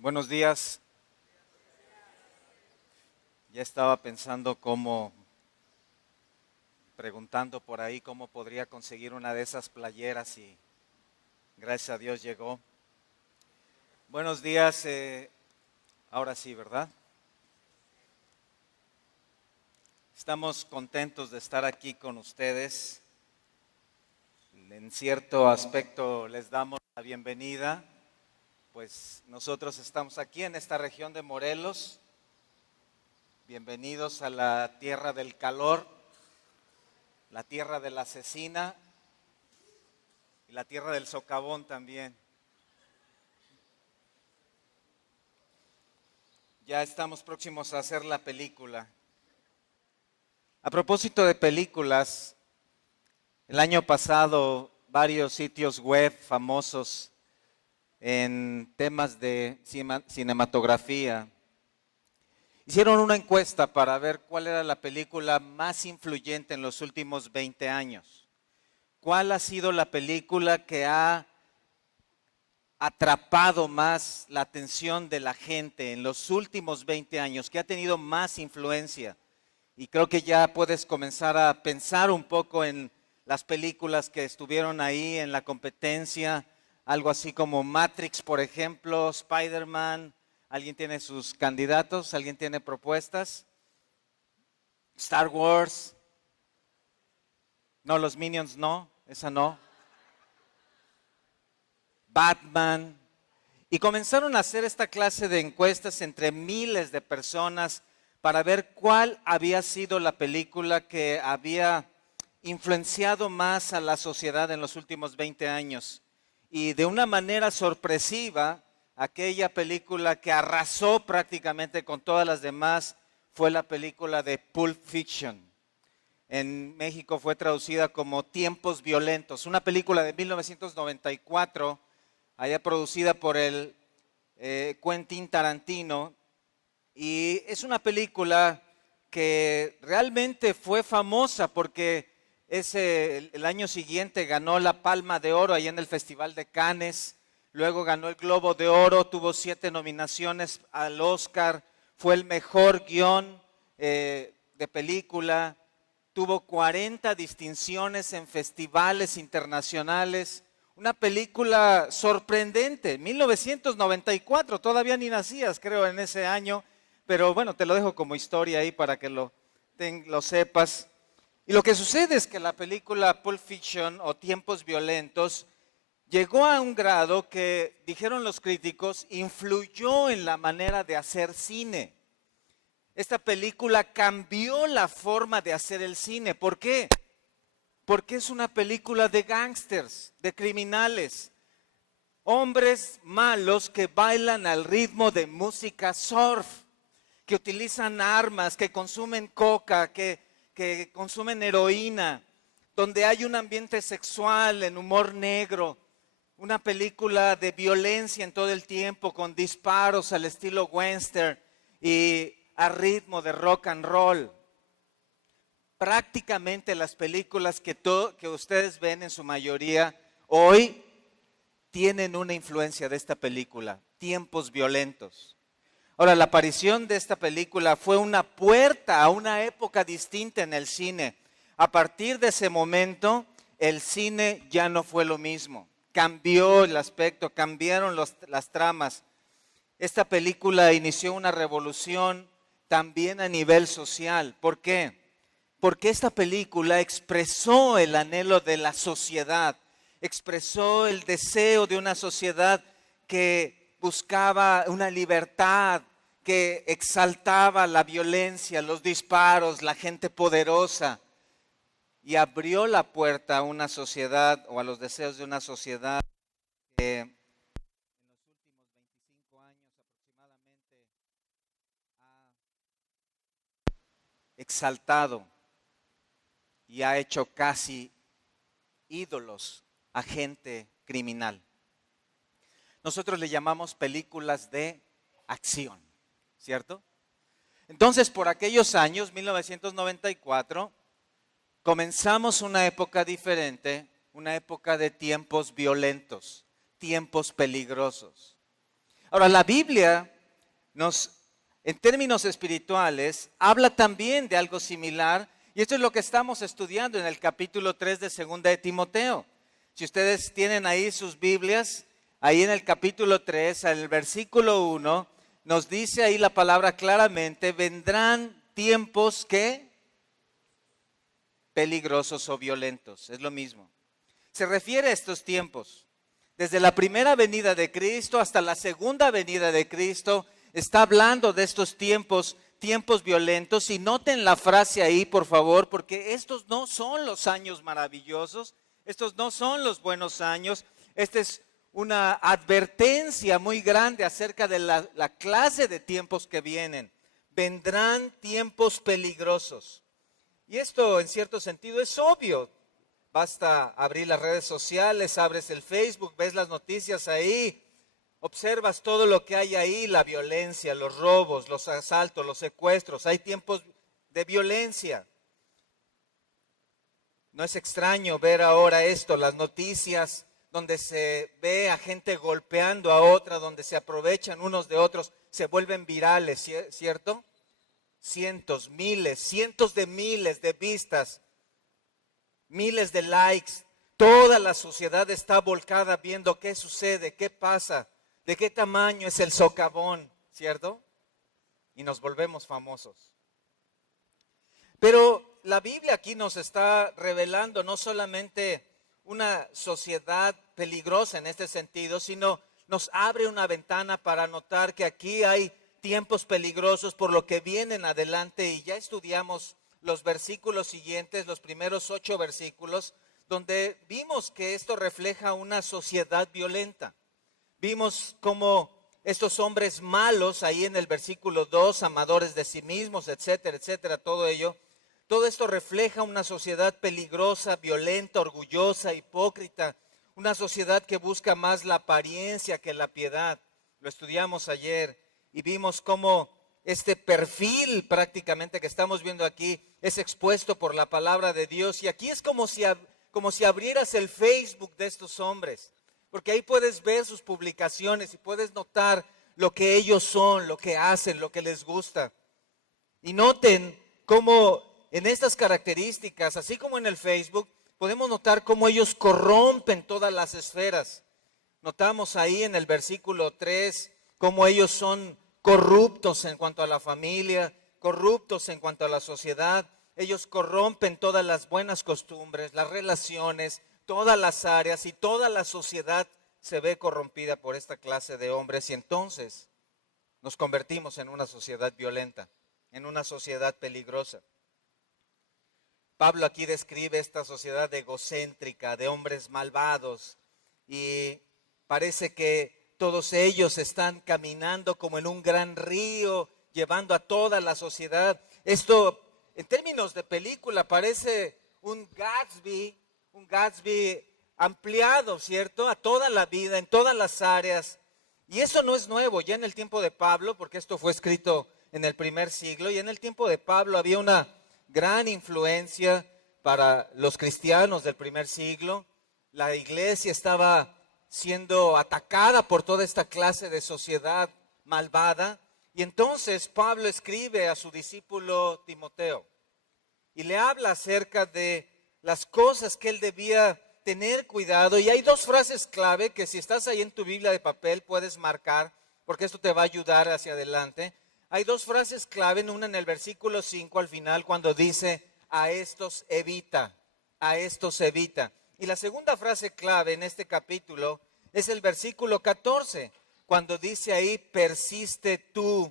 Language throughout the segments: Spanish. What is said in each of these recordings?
Buenos días. Ya estaba pensando preguntando por ahí cómo podría conseguir una de esas playeras y gracias a Dios llegó. Buenos días, ahora sí, ¿verdad? Estamos contentos de estar aquí con ustedes. En cierto aspecto les damos la bienvenida, pues nosotros estamos aquí en esta región de Morelos. Bienvenidos a la tierra del calor, la tierra de la cecina y la tierra del socavón también. Ya estamos próximos a hacer la película. A propósito de películas, el año pasado varios sitios web famosos en temas de cinematografía hicieron una encuesta para ver cuál era la película más influyente en los últimos 20 años. ¿Cuál ha sido la película que ha atrapado más la atención de la gente en los últimos 20 años, que ha tenido más influencia? Y creo que ya puedes comenzar a pensar un poco en las películas que estuvieron ahí en la competencia, algo así como Matrix, por ejemplo, Spider-Man. ¿Alguien tiene sus candidatos? ¿Alguien tiene propuestas? Star Wars. No, los Minions no, esa no. Batman. Y comenzaron a hacer esta clase de encuestas entre miles de personas para ver cuál había sido la película que había influenciado más a la sociedad en los últimos 20 años. Y de una manera sorpresiva, aquella película que arrasó prácticamente con todas las demás fue la película de Pulp Fiction. En México fue traducida como Tiempos Violentos, una película de 1994, allá producida por el Quentin Tarantino, y es una película que realmente fue famosa porque el año siguiente ganó la Palma de Oro allá en el Festival de Cannes, luego ganó el Globo de Oro, tuvo 7 nominaciones al Oscar, fue el mejor guión de película, tuvo 40 distinciones en festivales internacionales. Una película sorprendente, 1994, todavía ni nacías, creo, en ese año, pero bueno, te lo dejo como historia ahí para que lo sepas. Y lo que sucede es que la película Pulp Fiction o Tiempos Violentos llegó a un grado que, dijeron los críticos, influyó en la manera de hacer cine. Esta película cambió la forma de hacer el cine. ¿Por qué? Porque es una película de gángsters, de criminales, hombres malos que bailan al ritmo de música surf, que utilizan armas, que consumen coca, que consumen heroína, donde hay un ambiente sexual, en humor negro, una película de violencia en todo el tiempo, con disparos al estilo western y a ritmo de rock and roll. Prácticamente las películas que ustedes ven en su mayoría hoy tienen una influencia de esta película, Tiempos Violentos. Ahora, la aparición de esta película fue una puerta a una época distinta en el cine. A partir de ese momento, el cine ya no fue lo mismo. Cambió el aspecto, cambiaron las tramas. Esta película inició una revolución también a nivel social. ¿Por qué? Porque esta película expresó el anhelo de la sociedad, expresó el deseo de una sociedad que buscaba una libertad, que exaltaba la violencia, los disparos, la gente poderosa, y abrió la puerta a una sociedad o a los deseos de una sociedad que en los últimos 25 años aproximadamente ha exaltado y ha hecho casi ídolos a gente criminal. Nosotros le llamamos películas de acción, ¿cierto? Entonces, por aquellos años, 1994, comenzamos una época diferente, una época de tiempos violentos, tiempos peligrosos. Ahora, la Biblia en términos espirituales, habla también de algo similar, y esto es lo que estamos estudiando en el capítulo 3 de Segunda de Timoteo. Si ustedes tienen ahí sus Biblias, ahí en el capítulo 3, al versículo 1, nos dice ahí la palabra claramente: vendrán tiempos que peligrosos o violentos, es lo mismo. Se refiere a estos tiempos. Desde la primera venida de Cristo hasta la segunda venida de Cristo, está hablando de estos tiempos violentos. Y noten la frase ahí, por favor, porque estos no son los años maravillosos, estos no son los buenos años. Esta es una advertencia muy grande acerca de la clase de tiempos que vienen. Vendrán tiempos peligrosos. Y esto en cierto sentido es obvio. Basta abrir las redes sociales, abres el Facebook, ves las noticias ahí, observas todo lo que hay ahí, la violencia, los robos, los asaltos, los secuestros. Hay tiempos de violencia. No es extraño ver ahora esto, las noticias donde se ve a gente golpeando a otra, donde se aprovechan unos de otros, se vuelven virales, ¿cierto? Cientos, miles, cientos de miles de vistas, miles de likes. Toda la sociedad está volcada viendo qué sucede, qué pasa, de qué tamaño es el socavón, ¿cierto? Y nos volvemos famosos. Pero la Biblia aquí nos está revelando no solamente una sociedad peligrosa en este sentido, sino nos abre una ventana para notar que aquí hay tiempos peligrosos por lo que vienen adelante. Y ya estudiamos los versículos siguientes, los primeros 8 versículos, donde vimos que esto refleja una sociedad violenta. Vimos cómo estos hombres malos, ahí en el versículo 2, amadores de sí mismos, etcétera, etcétera, todo esto refleja una sociedad peligrosa, violenta, orgullosa, hipócrita, una sociedad que busca más la apariencia que la piedad. Lo estudiamos ayer y vimos cómo este perfil prácticamente que estamos viendo aquí es expuesto por la palabra de Dios. Y aquí es como si abrieras el Facebook de estos hombres, porque ahí puedes ver sus publicaciones y puedes notar lo que ellos son, lo que hacen, lo que les gusta. Y noten cómo en estas características, así como en el Facebook, podemos notar cómo ellos corrompen todas las esferas. Notamos ahí en el versículo 3 cómo ellos son corruptos en cuanto a la familia, corruptos en cuanto a la sociedad. Ellos corrompen todas las buenas costumbres, las relaciones, todas las áreas, y toda la sociedad se ve corrompida por esta clase de hombres. Y entonces nos convertimos en una sociedad violenta, en una sociedad peligrosa. Pablo aquí describe esta sociedad egocéntrica, de hombres malvados, y parece que todos ellos están caminando como en un gran río, llevando a toda la sociedad. Esto, en términos de película, parece un Gatsby ampliado, ¿cierto? A toda la vida, en todas las áreas. Y eso no es nuevo, ya en el tiempo de Pablo, porque esto fue escrito en el primer siglo, y en el tiempo de Pablo había una gran influencia para los cristianos del primer siglo. La iglesia estaba siendo atacada por toda esta clase de sociedad malvada. Y entonces Pablo escribe a su discípulo Timoteo y le habla acerca de las cosas que él debía tener cuidado. Y hay 2 frases clave que si estás ahí en tu Biblia de papel puedes marcar, porque esto te va a ayudar hacia adelante. Hay 2 frases clave, una en el versículo 5 al final, cuando dice: a estos evita, a estos evita. Y la segunda frase clave en este capítulo es el versículo 14, cuando dice ahí: persiste tú.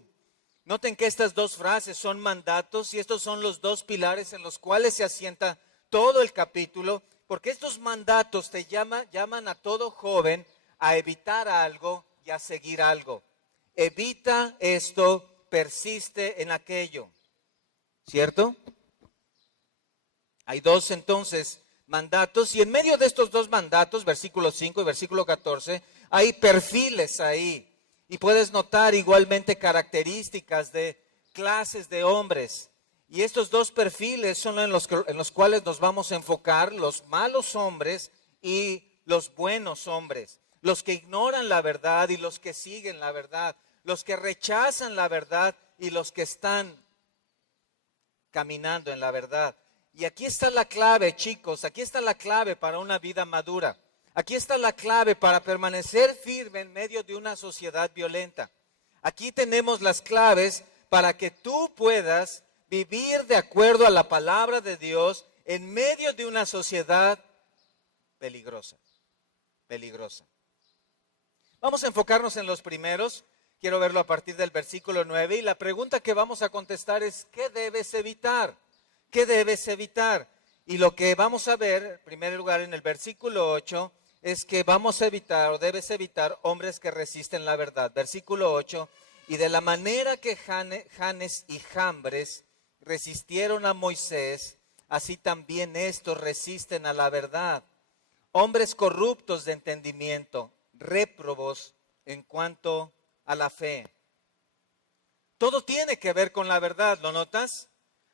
Noten que estas 2 frases son mandatos, y estos son los 2 pilares en los cuales se asienta todo el capítulo, porque estos mandatos te llaman a todo joven a evitar algo y a seguir algo. Evita esto, persiste en aquello, ¿cierto? Hay 2 entonces mandatos, y en medio de estos 2 mandatos, versículo 5 y versículo 14, hay perfiles ahí. Y puedes notar igualmente características de clases de hombres. Y estos 2 perfiles son en los cuales nos vamos a enfocar: los malos hombres y los buenos hombres. los que ignoran la verdad y los que siguen la verdad, los que rechazan la verdad y los que están caminando en la verdad. Y aquí está la clave, chicos, aquí está la clave para una vida madura. Aquí está la clave para permanecer firme en medio de una sociedad violenta. Aquí tenemos las claves para que tú puedas vivir de acuerdo a la palabra de Dios en medio de una sociedad peligrosa, peligrosa. Vamos a enfocarnos en los primeros. Quiero verlo a partir del versículo 9 y la pregunta que vamos a contestar es, ¿qué debes evitar? ¿Qué debes evitar? Y lo que vamos a ver, en primer lugar, en el versículo 8, es que vamos a evitar o debes evitar hombres que resisten la verdad. Versículo 8, y de la manera que Janes y Jambres resistieron a Moisés, así también estos resisten a la verdad. Hombres corruptos de entendimiento, réprobos en cuanto a la fe. Todo tiene que ver con la verdad, ¿lo notas?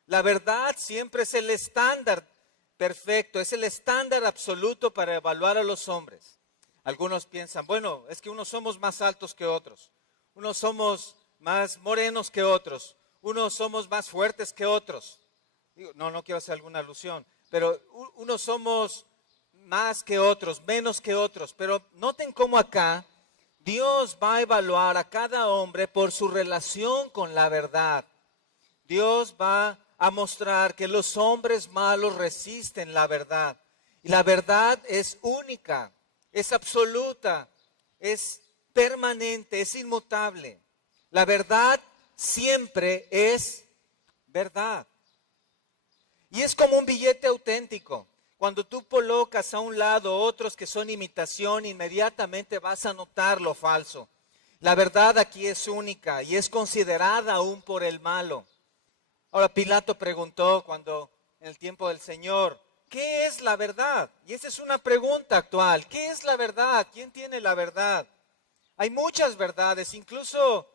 La verdad siempre es el estándar perfecto, es el estándar absoluto para evaluar a los hombres. Algunos piensan, bueno, es que unos somos más altos que otros, unos somos más morenos que otros, unos somos más fuertes que otros. No quiero hacer alguna alusión, pero unos somos más que otros, menos que otros. Pero noten cómo acá Dios va a evaluar a cada hombre por su relación con la verdad. Dios va a mostrar que los hombres malos resisten la verdad. Y la verdad es única, es absoluta, es permanente, es inmutable. La verdad siempre es verdad. Y es como un billete auténtico. Cuando tú colocas a un lado otros que son imitación, inmediatamente vas a notar lo falso. La verdad aquí es única y es considerada aún por el malo. Ahora Pilato preguntó cuando en el tiempo del Señor, ¿qué es la verdad? Y esa es una pregunta actual. ¿Qué es la verdad? ¿Quién tiene la verdad? Hay muchas verdades, incluso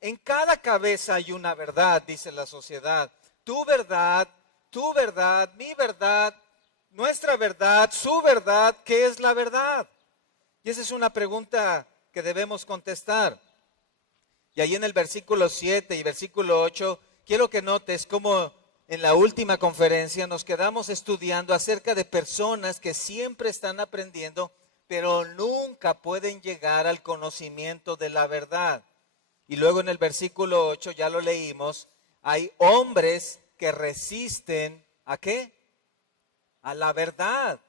en cada cabeza hay una verdad, dice la sociedad. Tu verdad, mi verdad, nuestra verdad, su verdad, ¿qué es la verdad? Y esa es una pregunta que debemos contestar. Y ahí en el versículo 7 y versículo 8, quiero que notes cómo en la última conferencia nos quedamos estudiando acerca de personas que siempre están aprendiendo, pero nunca pueden llegar al conocimiento de la verdad. Y luego en el versículo 8, ya lo leímos, hay hombres que resisten ¿a qué? A la verdad.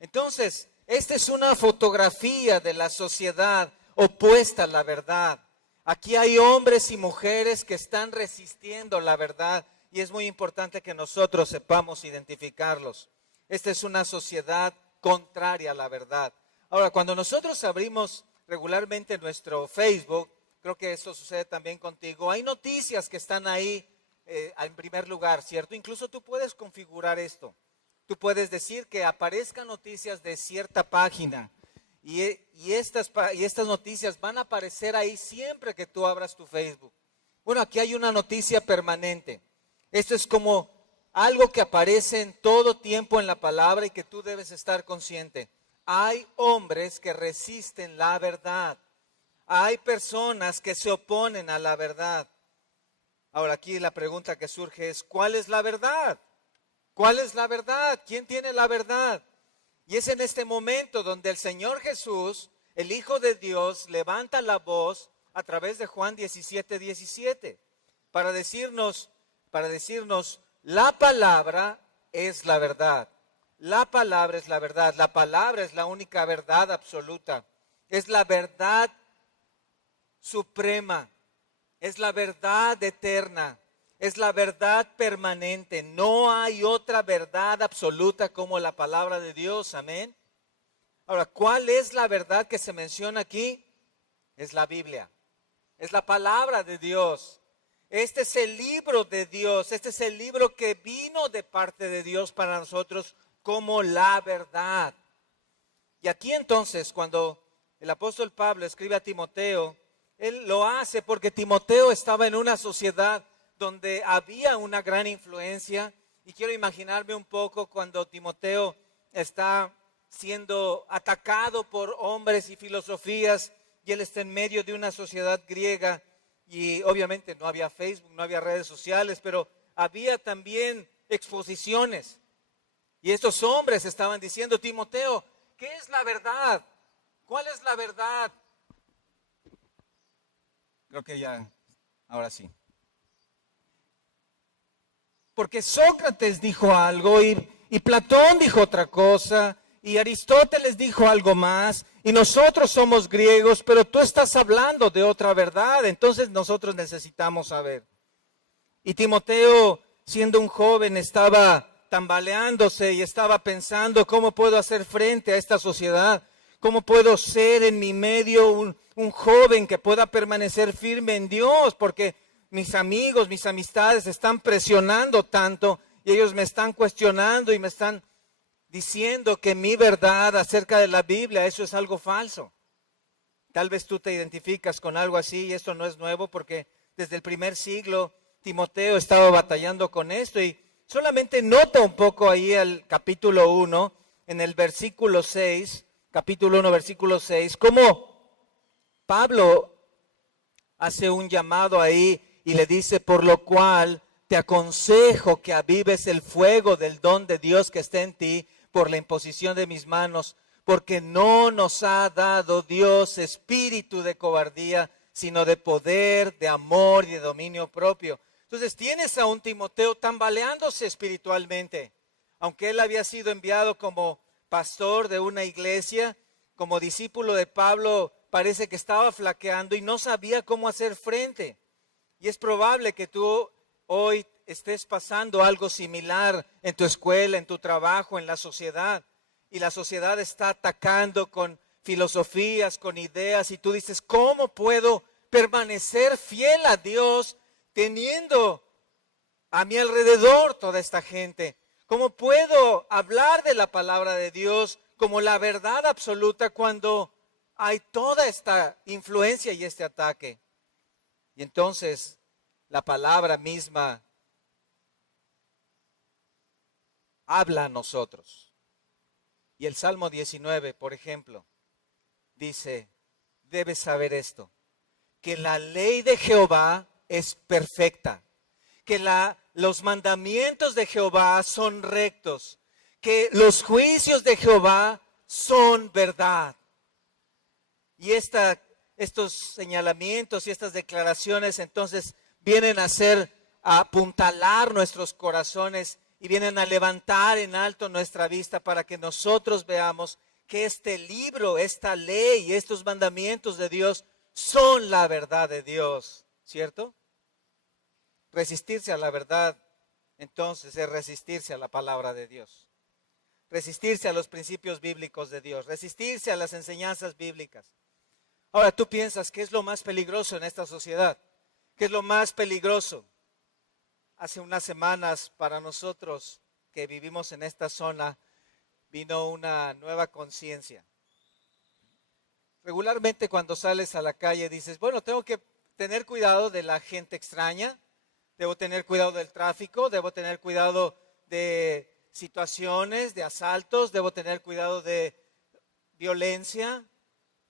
Entonces, esta es una fotografía de la sociedad opuesta a la verdad. Aquí hay hombres y mujeres que están resistiendo la verdad y es muy importante que nosotros sepamos identificarlos. Esta es una sociedad contraria a la verdad. Ahora, cuando nosotros abrimos regularmente nuestro Facebook, creo que esto sucede también contigo, hay noticias que están ahí en primer lugar, ¿cierto? Incluso tú puedes configurar esto. Tú puedes decir que aparezcan noticias de cierta página y estas noticias van a aparecer ahí siempre que tú abras tu Facebook. Bueno, aquí hay una noticia permanente. Esto es como algo que aparece en todo tiempo en la palabra y que tú debes estar consciente. Hay hombres que resisten la verdad. Hay personas que se oponen a la verdad. Ahora aquí la pregunta que surge es, ¿cuál es la verdad? ¿Cuál es la verdad? ¿Quién tiene la verdad? Y es en este momento donde el Señor Jesús, el Hijo de Dios, levanta la voz a través de Juan 17:17 para decirnos, la palabra es la verdad. La palabra es la verdad. La palabra es la única verdad absoluta. Es la verdad suprema. Es la verdad eterna. Es la verdad permanente. No hay otra verdad absoluta como la palabra de Dios. Amén. Ahora, ¿cuál es la verdad que se menciona aquí? Es la Biblia. Es la palabra de Dios. Este es el libro de Dios. Este es el libro que vino de parte de Dios para nosotros como la verdad. Y aquí entonces, cuando el apóstol Pablo escribe a Timoteo, él lo hace porque Timoteo estaba en una sociedad donde había una gran influencia. Y quiero imaginarme un poco cuando Timoteo está siendo atacado por hombres y filosofías, y él está en medio de una sociedad griega, y obviamente no había Facebook, no había redes sociales, pero había también exposiciones. Y estos hombres estaban diciendo: Timoteo, ¿qué es la verdad? ¿Cuál es la verdad? Creo que ya, ahora sí. Porque Sócrates dijo algo y Platón dijo otra cosa y Aristóteles dijo algo más y nosotros somos griegos, pero tú estás hablando de otra verdad, entonces nosotros necesitamos saber. Y Timoteo, siendo un joven, estaba tambaleándose y estaba pensando: ¿cómo puedo hacer frente a esta sociedad? ¿Cómo puedo ser en mi medio un joven que pueda permanecer firme en Dios? Porque mis amigos, mis amistades están presionando tanto y ellos me están cuestionando y me están diciendo que mi verdad acerca de la Biblia, eso es algo falso. Tal vez tú te identificas con algo así y esto no es nuevo porque desde el primer siglo Timoteo estaba batallando con esto. Y solamente nota un poco ahí el capítulo 1, en el versículo 6, capítulo 1, versículo 6, cómo Pablo hace un llamado ahí y le dice: por lo cual te aconsejo que avives el fuego del don de Dios que está en ti por la imposición de mis manos, porque no nos ha dado Dios espíritu de cobardía, sino de poder, de amor y de dominio propio. Entonces tienes a un Timoteo tambaleándose espiritualmente, aunque él había sido enviado como pastor de una iglesia, como discípulo de Pablo, parece que estaba flaqueando y no sabía cómo hacer frente. Y es probable que tú hoy estés pasando algo similar en tu escuela, en tu trabajo, en la sociedad. Y la sociedad está atacando con filosofías, con ideas, y tú dices: ¿cómo puedo permanecer fiel a Dios teniendo a mi alrededor toda esta gente? ¿Cómo puedo hablar de la palabra de Dios como la verdad absoluta cuando hay toda esta influencia y este ataque? Y entonces la palabra misma habla a nosotros. Y el Salmo 19, por ejemplo, dice: debes saber esto, que la ley de Jehová es perfecta, que los mandamientos de Jehová son rectos, que los juicios de Jehová son verdad. Y estos señalamientos y estas declaraciones entonces vienen a apuntalar nuestros corazones y vienen a levantar en alto nuestra vista para que nosotros veamos que este libro, esta ley y estos mandamientos de Dios son la verdad de Dios, ¿cierto? Resistirse a la verdad, entonces, es resistirse a la palabra de Dios, resistirse a los principios bíblicos de Dios, resistirse a las enseñanzas bíblicas. Ahora, tú piensas: ¿qué es lo más peligroso en esta sociedad? ¿Qué es lo más peligroso? Hace unas semanas, para nosotros que vivimos en esta zona, vino una nueva conciencia. Regularmente cuando sales a la calle dices: bueno, tengo que tener cuidado de la gente extraña, debo tener cuidado del tráfico, debo tener cuidado de situaciones, de asaltos, debo tener cuidado de violencia.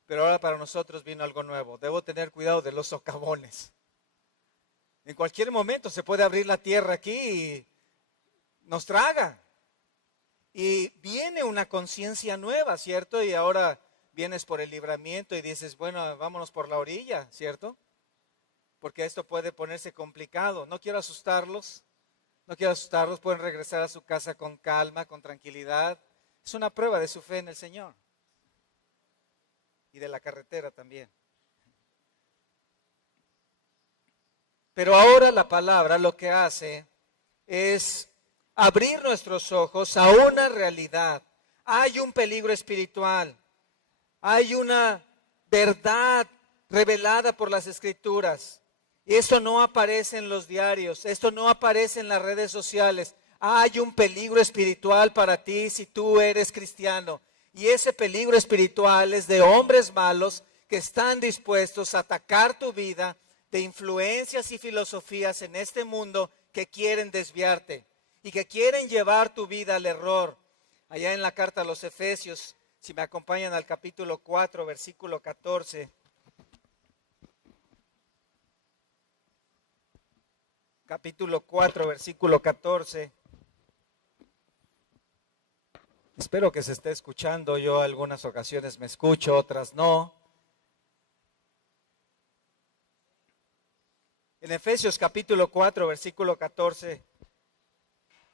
Pero ahora para nosotros vino algo nuevo: debo tener cuidado de los socavones. En cualquier momento se puede abrir la tierra aquí y nos traga. Y viene una conciencia nueva, ¿cierto? Y ahora vienes por el libramiento y dices: bueno, vámonos por la orilla, ¿cierto? Porque esto puede ponerse complicado. No quiero asustarlos, pueden regresar a su casa con calma, con tranquilidad. Es una prueba de su fe en el Señor. Y de la carretera también. Pero ahora la palabra lo que hace es abrir nuestros ojos a una realidad. Hay un peligro espiritual, hay una verdad revelada por las Escrituras. Y eso no aparece en los diarios, esto no aparece en las redes sociales. Hay un peligro espiritual para ti si tú eres cristiano. Y ese peligro espiritual es de hombres malos que están dispuestos a atacar tu vida, de influencias y filosofías en este mundo que quieren desviarte y que quieren llevar tu vida al error. allá en la carta a los Efesios, si me acompañan al capítulo 4, versículo 14. Capítulo 4, versículo 14. Espero que se esté escuchando. Yo algunas ocasiones me escucho, otras no. En Efesios capítulo 4, versículo 14,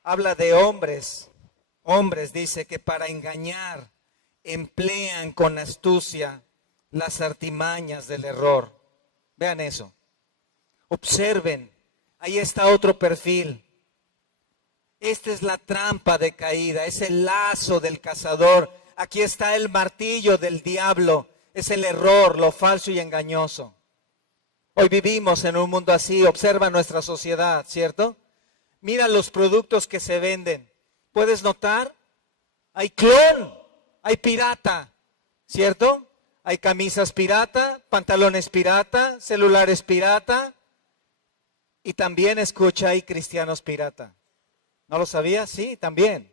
habla de hombres. Hombres, dice, que para engañar emplean con astucia las artimañas del error. Vean eso. Observen, ahí está otro perfil. Esta es la trampa de caída, es el lazo del cazador. Aquí está el martillo del diablo, es el error, lo falso y engañoso. Hoy vivimos en un mundo así, observa nuestra sociedad, ¿cierto? Mira los productos que se venden. ¿Puedes notar? Hay clon, hay pirata, ¿cierto? Hay camisas pirata, pantalones pirata, celulares pirata y también, escucha, hay cristianos pirata. ¿No lo sabías? Sí, también.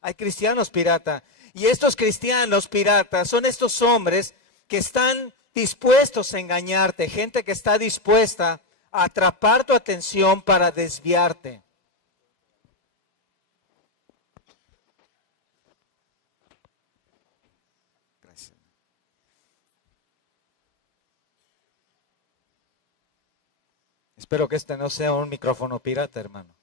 Hay cristianos pirata. Y estos cristianos piratas son estos hombres que están dispuestos a engañarte, gente que está dispuesta a atrapar tu atención para desviarte. Gracias. Espero que este no sea un micrófono pirata, hermano.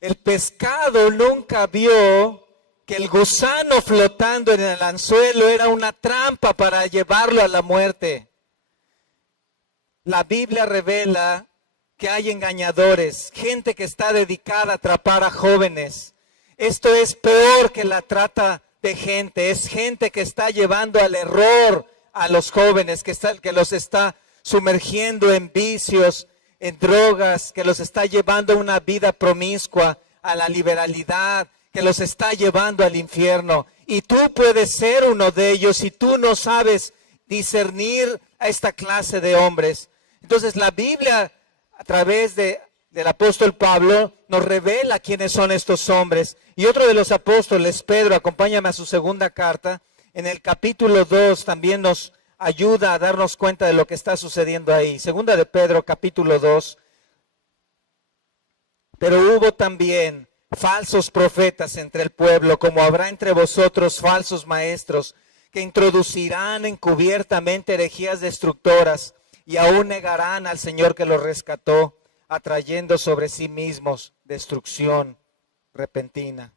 El pescado nunca vio que el gusano flotando en el anzuelo era una trampa para llevarlo a la muerte. La Biblia revela que hay engañadores, gente que está dedicada a atrapar a jóvenes. Esto es peor que la trata de gente, es gente que está llevando al error a los jóvenes, que los está sumergiendo en vicios, en drogas, que los está llevando a una vida promiscua, a la liberalidad, que los está llevando al infierno. Y tú puedes ser uno de ellos si tú no sabes discernir a esta clase de hombres. Entonces la Biblia, a través del apóstol Pablo, nos revela quiénes son estos hombres. Y otro de los apóstoles, Pedro, acompáñame a su segunda carta, en el capítulo 2 también nos ayuda a darnos cuenta de lo que está sucediendo ahí. Segunda de Pedro, capítulo 2. Pero hubo también falsos profetas entre el pueblo, como habrá entre vosotros falsos maestros, que introducirán encubiertamente herejías destructoras y aún negarán al Señor que los rescató, atrayendo sobre sí mismos destrucción repentina.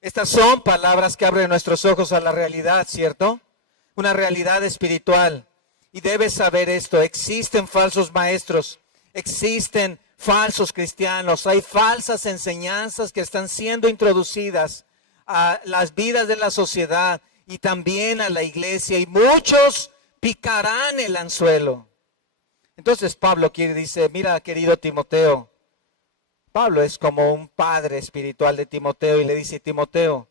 Estas son palabras que abren nuestros ojos a la realidad, ¿cierto? Una realidad espiritual. Y debes saber esto, existen falsos maestros, existen falsos cristianos, hay falsas enseñanzas que están siendo introducidas a las vidas de la sociedad y también a la iglesia, y muchos picarán el anzuelo. Entonces Pablo dice, mira, querido Timoteo, Pablo es como un padre espiritual de Timoteo y le dice, Timoteo,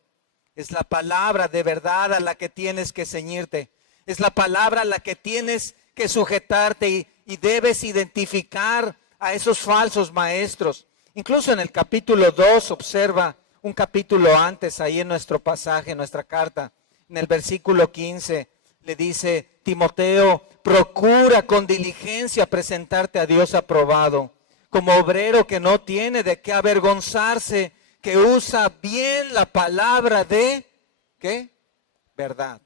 es la palabra de verdad a la que tienes que ceñirte, es la palabra a la que tienes que sujetarte y debes identificar a esos falsos maestros. Incluso en el capítulo 2, observa un capítulo antes, ahí en nuestro pasaje, en nuestra carta, en el versículo 15, le dice, Timoteo, procura con diligencia presentarte a Dios aprobado, como obrero que no tiene de qué avergonzarse, que usa bien la palabra de, ¿qué? Verdad.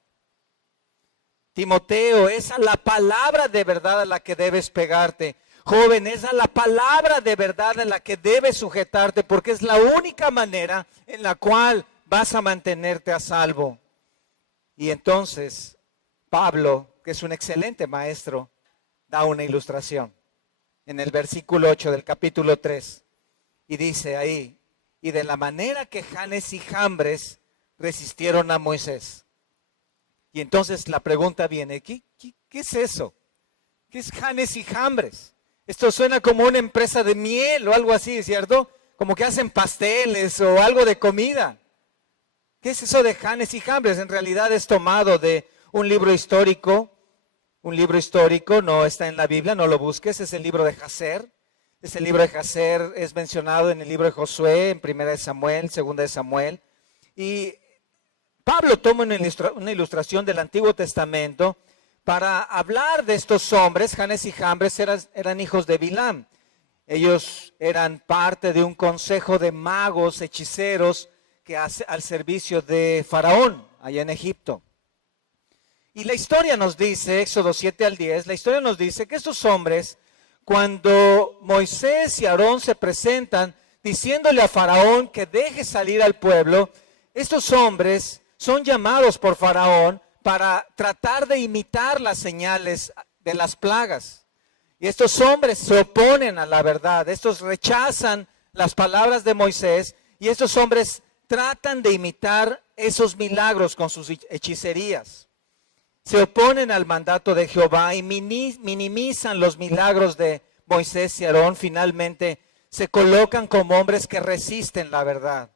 Timoteo, esa es la palabra de verdad a la que debes pegarte. Joven, esa es la palabra de verdad en la que debes sujetarte, porque es la única manera en la cual vas a mantenerte a salvo. Y entonces, Pablo, que es un excelente maestro, da una ilustración en el versículo 8 del capítulo 3. Y dice ahí, y de la manera que Janes y Jambres resistieron a Moisés. Y entonces la pregunta viene, ¿qué es eso? ¿Qué es Janes y Jambres? Esto suena como una empresa de miel o algo así, ¿cierto? Como que hacen pasteles o algo de comida. ¿Qué es eso de Janes y Jambres? En realidad es tomado de un libro histórico un libro histórico, no está en la Biblia, no lo busques, es el libro de Jacer. Ese libro de Jacer es mencionado en el libro de Josué, en 1 de Samuel, 2 de Samuel. Y Pablo toma una ilustración del Antiguo Testamento para hablar de estos hombres. Janes y Jambres eran hijos de Bilam. Ellos eran parte de un consejo de magos, hechiceros, que hace al servicio de Faraón, allá en Egipto. Y la historia nos dice, Éxodo 7 al 10, la historia nos dice que estos hombres, cuando Moisés y Aarón se presentan diciéndole a Faraón que deje salir al pueblo, estos hombres son llamados por Faraón para tratar de imitar las señales de las plagas. Y estos hombres se oponen a la verdad, estos rechazan las palabras de Moisés y estos hombres tratan de imitar esos milagros con sus hechicerías. Se oponen al mandato de Jehová y minimizan los milagros de Moisés y Aarón. Finalmente se colocan como hombres que resisten la verdad.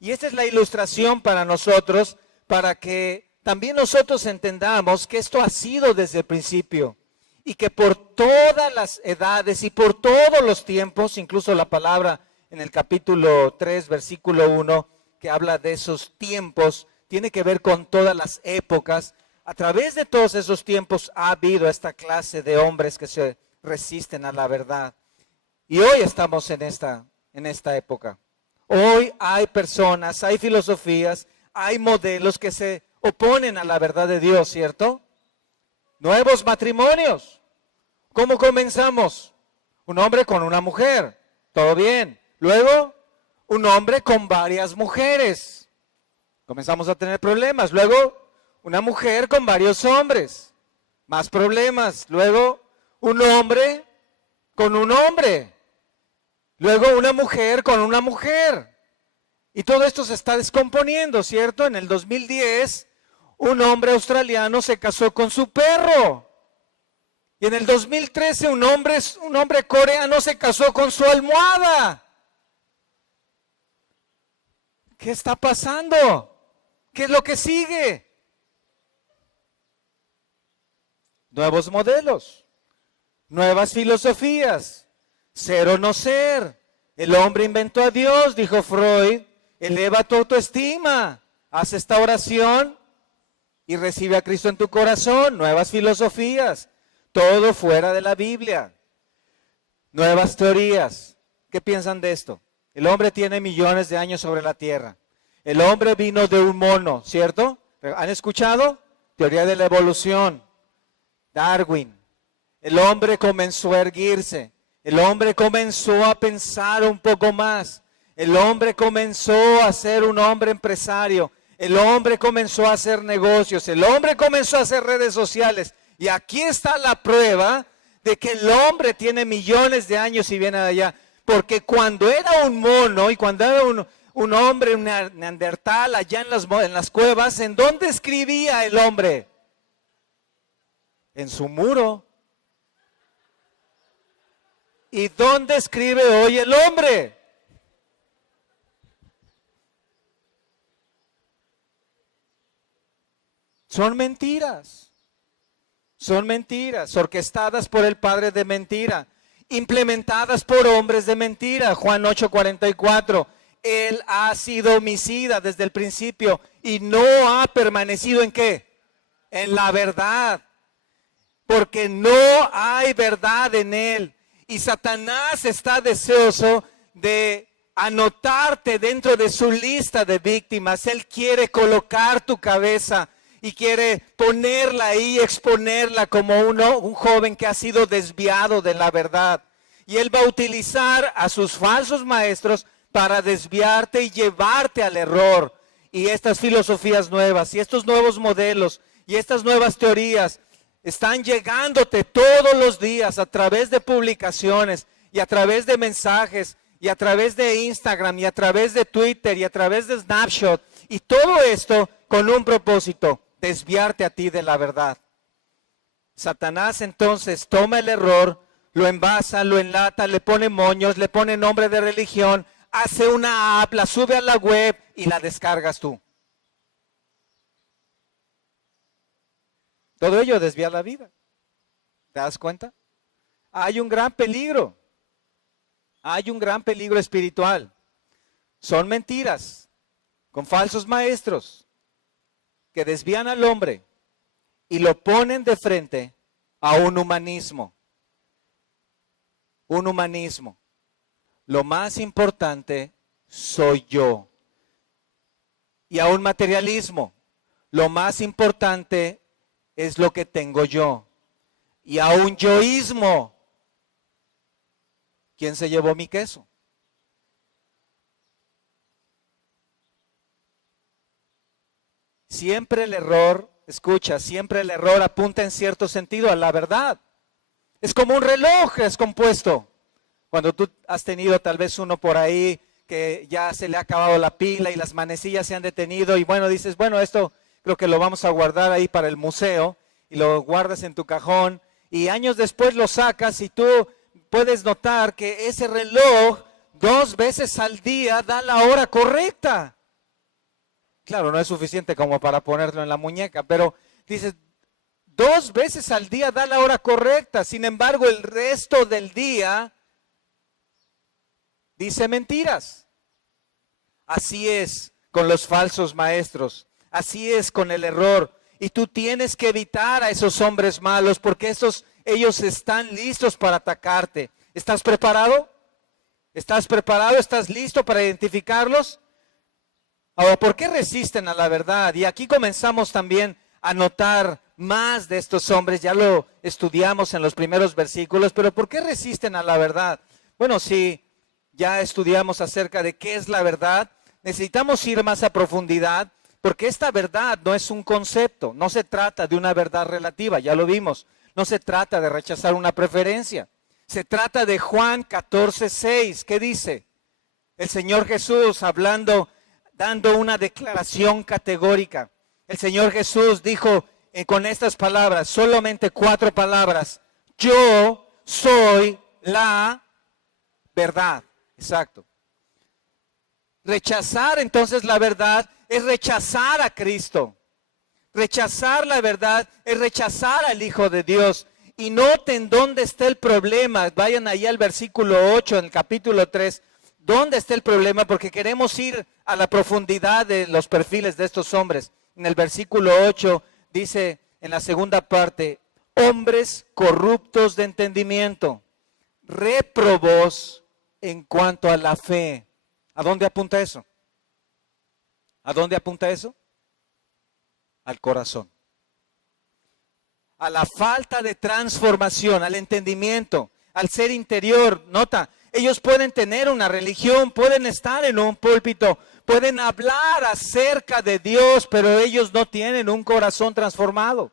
Y esta es la ilustración para nosotros, para que también nosotros entendamos que esto ha sido desde el principio y que por todas las edades y por todos los tiempos, incluso la palabra en el capítulo 3, versículo 1, que habla de esos tiempos, tiene que ver con todas las épocas. A través de todos esos tiempos ha habido esta clase de hombres que se resisten a la verdad. Y hoy estamos en esta época. Hoy hay personas, hay filosofías, hay modelos que se oponen a la verdad de Dios, ¿cierto? Nuevos matrimonios. ¿Cómo comenzamos? Un hombre con una mujer. Todo bien. Luego, un hombre con varias mujeres. Comenzamos a tener problemas. Luego, una mujer con varios hombres. Más problemas. Luego, un hombre con un hombre. Luego, una mujer con una mujer. Y todo esto se está descomponiendo, ¿cierto? En el 2010, un hombre australiano se casó con su perro. Y en el 2013, un hombre coreano se casó con su almohada. ¿Qué está pasando? ¿Qué es lo que sigue? Nuevos modelos, nuevas filosofías, ser o no ser. El hombre inventó a Dios, dijo Freud. Eleva tu autoestima, haz esta oración y recibe a Cristo en tu corazón. Nuevas filosofías, todo fuera de la Biblia. Nuevas teorías. ¿Qué piensan de esto? El hombre tiene millones de años sobre la tierra. El hombre vino de un mono, ¿cierto? ¿Han escuchado? Teoría de la evolución. Darwin. El hombre comenzó a erguirse. El hombre comenzó a pensar un poco más. El hombre comenzó a ser un hombre empresario. El hombre comenzó a hacer negocios. El hombre comenzó a hacer redes sociales. Y aquí está la prueba de que el hombre tiene millones de años y viene de allá. Porque cuando era un mono y cuando era un hombre, un neandertal allá en las cuevas, ¿en dónde escribía el hombre? En su muro. ¿Y dónde escribe hoy el hombre? Son mentiras orquestadas por el padre de mentira, implementadas por hombres de mentira. Juan 8:44, él ha sido homicida desde el principio y no ha permanecido ¿en qué? En la verdad, porque no hay verdad en él. Y Satanás está deseoso de anotarte dentro de su lista de víctimas. Él quiere colocar tu cabeza y quiere ponerla ahí, exponerla como un joven que ha sido desviado de la verdad. Y él va a utilizar a sus falsos maestros para desviarte y llevarte al error. Y estas filosofías nuevas y estos nuevos modelos y estas nuevas teorías están llegándote todos los días a través de publicaciones y a través de mensajes y a través de Instagram y a través de Twitter y a través de Snapchat. Y todo esto con un propósito: desviarte a ti de la verdad. Satanás entonces toma el error, lo envasa, lo enlata, le pone moños, le pone nombre de religión, hace una app, la sube a la web y la descargas tú. Todo ello desvía la vida. ¿Te das cuenta? Hay un gran peligro. Hay un gran peligro espiritual. Son mentiras con falsos maestros que desvían al hombre y lo ponen de frente a un humanismo. Un humanismo. Lo más importante soy yo. Y a un materialismo. Lo más importante es lo que tengo yo. Y a un yoísmo. ¿Quién se llevó mi queso? Siempre el error, escucha, siempre el error apunta en cierto sentido a la verdad. Es como un reloj descompuesto. Cuando tú has tenido tal vez uno por ahí que ya se le ha acabado la pila y las manecillas se han detenido y bueno, dices, bueno, esto creo que lo vamos a guardar ahí para el museo y lo guardas en tu cajón y años después lo sacas y tú puedes notar que ese reloj 2 veces al día da la hora correcta. Claro, no es suficiente como para ponerlo en la muñeca, pero dices, 2 veces al día da la hora correcta. Sin embargo, el resto del día dice mentiras. Así es con los falsos maestros. Así es con el error. Y tú tienes que evitar a esos hombres malos porque ellos están listos para atacarte. ¿Estás preparado? ¿Estás preparado? ¿Estás listo para identificarlos? Ahora, ¿por qué resisten a la verdad? Y aquí comenzamos también a notar más de estos hombres. Ya lo estudiamos en los primeros versículos, pero ¿por qué resisten a la verdad? Bueno, si ya estudiamos acerca de qué es la verdad, necesitamos ir más a profundidad, porque esta verdad no es un concepto, no se trata de una verdad relativa, ya lo vimos, no se trata de rechazar una preferencia, se trata de Juan 14:6, ¿qué dice? El Señor Jesús hablando, dando una declaración categórica. El Señor Jesús dijo con estas palabras, solamente 4 palabras, yo soy la verdad. Exacto. Rechazar entonces la verdad es rechazar a Cristo. Rechazar la verdad es rechazar al Hijo de Dios. Y noten dónde está el problema. Vayan ahí al versículo 8 en el capítulo 3. ¿Dónde está el problema? Porque queremos ir a la profundidad de los perfiles de estos hombres. En el versículo 8 dice en la segunda parte, hombres corruptos de entendimiento, réprobos en cuanto a la fe. ¿A dónde apunta eso? ¿A dónde apunta eso? Al corazón. A la falta de transformación, al entendimiento, al ser interior. Nota, ellos pueden tener una religión, pueden estar en un púlpito, pueden hablar acerca de Dios, pero ellos no tienen un corazón transformado.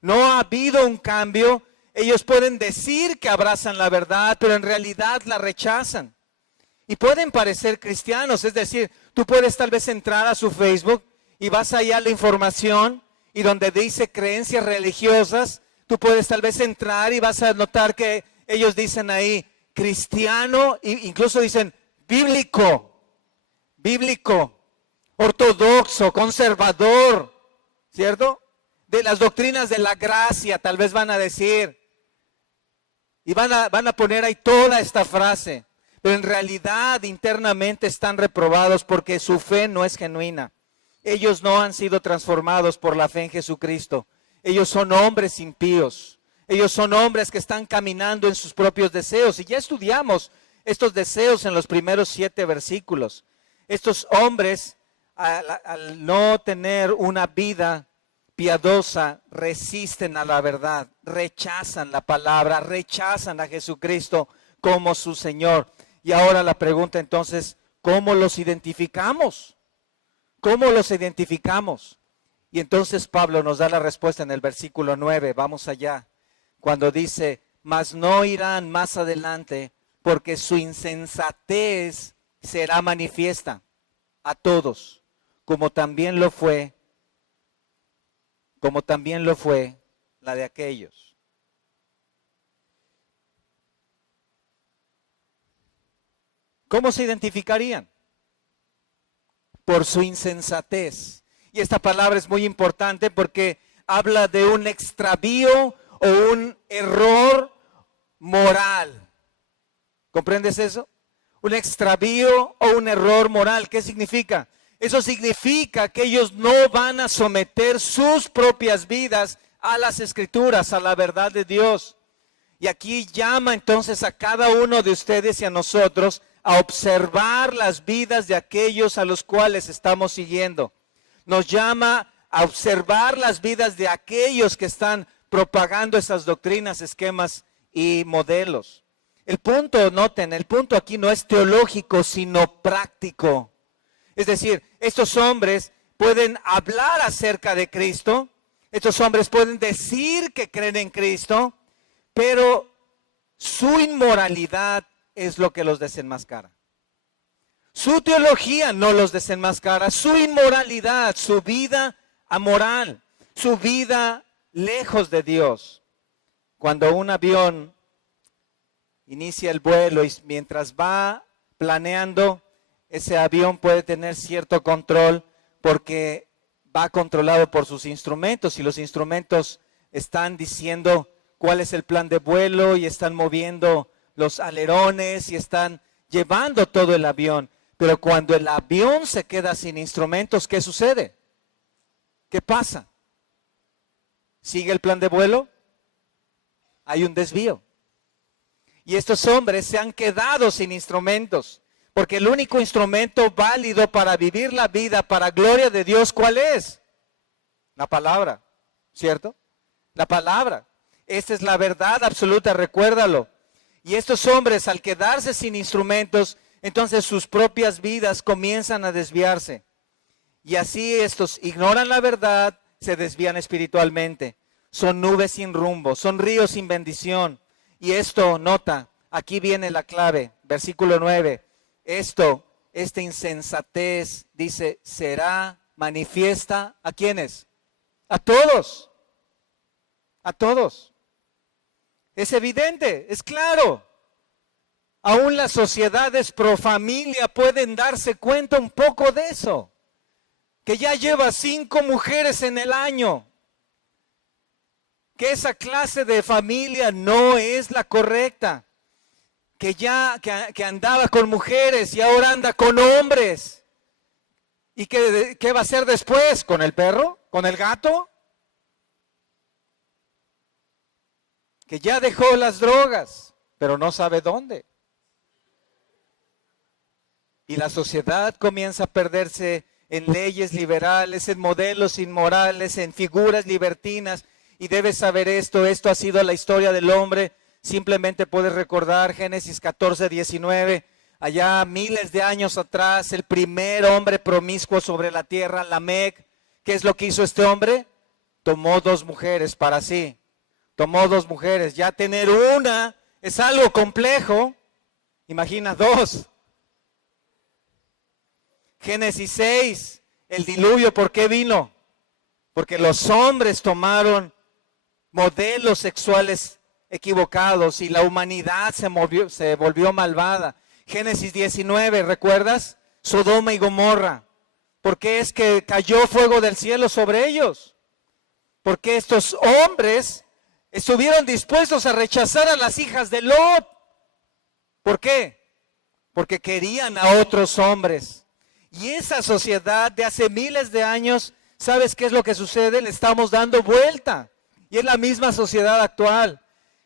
No ha habido un cambio. Ellos pueden decir que abrazan la verdad, pero en realidad la rechazan. Y pueden parecer cristianos, es decir, tú puedes tal vez entrar a su Facebook y vas allá a la información y donde dice creencias religiosas, tú puedes tal vez entrar y vas a notar que ellos dicen ahí cristiano, e incluso dicen bíblico, ortodoxo, conservador, ¿cierto? De las doctrinas de la gracia, tal vez van a decir. Y van a poner ahí toda esta frase. Pero en realidad internamente están reprobados porque su fe no es genuina. Ellos no han sido transformados por la fe en Jesucristo. Ellos son hombres impíos. Ellos son hombres que están caminando en sus propios deseos. Y ya estudiamos estos deseos en los primeros 7 versículos. Estos hombres, al no tener una vida piadosa, resisten a la verdad, rechazan la palabra, rechazan a Jesucristo como su Señor. Y ahora la pregunta entonces, ¿cómo los identificamos? ¿Cómo los identificamos? Y entonces Pablo nos da la respuesta en el versículo 9, vamos allá, cuando dice, mas no irán más adelante, porque su insensatez será manifiesta a todos, como también lo fue la de aquellos. ¿Cómo se identificarían? Por su insensatez. Y esta palabra es muy importante porque habla de un extravío o un error moral. ¿Comprendes eso? Un extravío o un error moral. ¿Qué significa? Eso significa que ellos no van a someter sus propias vidas a las Escrituras, a la verdad de Dios. Y aquí llama entonces a cada uno de ustedes y a nosotros a observar las vidas de aquellos a los cuales estamos siguiendo. Nos llama a observar las vidas de aquellos que están propagando esas doctrinas, esquemas y modelos. El punto, noten, el punto aquí no es teológico, sino práctico. Es decir, estos hombres pueden hablar acerca de Cristo, estos hombres pueden decir que creen en Cristo, pero su inmoralidad es lo que los desenmascara. Su teología no los desenmascara, su inmoralidad, su vida amoral, su vida lejos de Dios. Cuando un avión inicia el vuelo y mientras va planeando, ese avión puede tener cierto control porque va controlado por sus instrumentos y los instrumentos están diciendo cuál es el plan de vuelo y están moviendo los alerones y están llevando todo el avión. Pero cuando el avión se queda sin instrumentos, ¿qué sucede? ¿Qué pasa? ¿Sigue el plan de vuelo? Hay un desvío. Y estos hombres se han quedado sin instrumentos. Porque el único instrumento válido para vivir la vida para gloria de Dios, ¿cuál es? La palabra, ¿cierto? La palabra. Esta es la verdad absoluta, recuérdalo. Y estos hombres, al quedarse sin instrumentos, entonces sus propias vidas comienzan a desviarse. Y así estos ignoran la verdad, se desvían espiritualmente. Son nubes sin rumbo, son ríos sin bendición. Y esto, nota, aquí viene la clave, versículo 9. Esta insensatez, dice, será manifiesta ¿a quiénes? A todos. A todos. Es evidente, es claro. Aún las sociedades pro familia pueden darse cuenta un poco de eso. Que ya lleva 5 mujeres en el año. Que esa clase de familia no es la correcta. Que andaba con mujeres y ahora anda con hombres. ¿Y qué va a hacer después? ¿Con el perro? ¿Con el gato? Que ya dejó las drogas, pero no sabe dónde. Y la sociedad comienza a perderse en leyes liberales, en modelos inmorales, en figuras libertinas. Y debes saber esto ha sido la historia del hombre. Simplemente puedes recordar Génesis 14, 19, allá miles de años atrás, el primer hombre promiscuo sobre la tierra, Lamec. ¿Qué es lo que hizo este hombre? Tomó 2 mujeres para sí. Tomó 2 mujeres. Ya tener una es algo complejo. Imagina 2. Génesis 6, el diluvio, ¿por qué vino? Porque los hombres tomaron modelos sexuales equivocados y la humanidad se volvió malvada. Génesis 19, ¿recuerdas? Sodoma y Gomorra. ¿Por qué es que cayó fuego del cielo sobre ellos? Porque estos hombres estuvieron dispuestos a rechazar a las hijas de Lot. ¿Por qué? Porque querían a otros hombres. Y esa sociedad de hace miles de años, ¿sabes qué es lo que sucede? Le estamos dando vuelta. Y es la misma sociedad actual.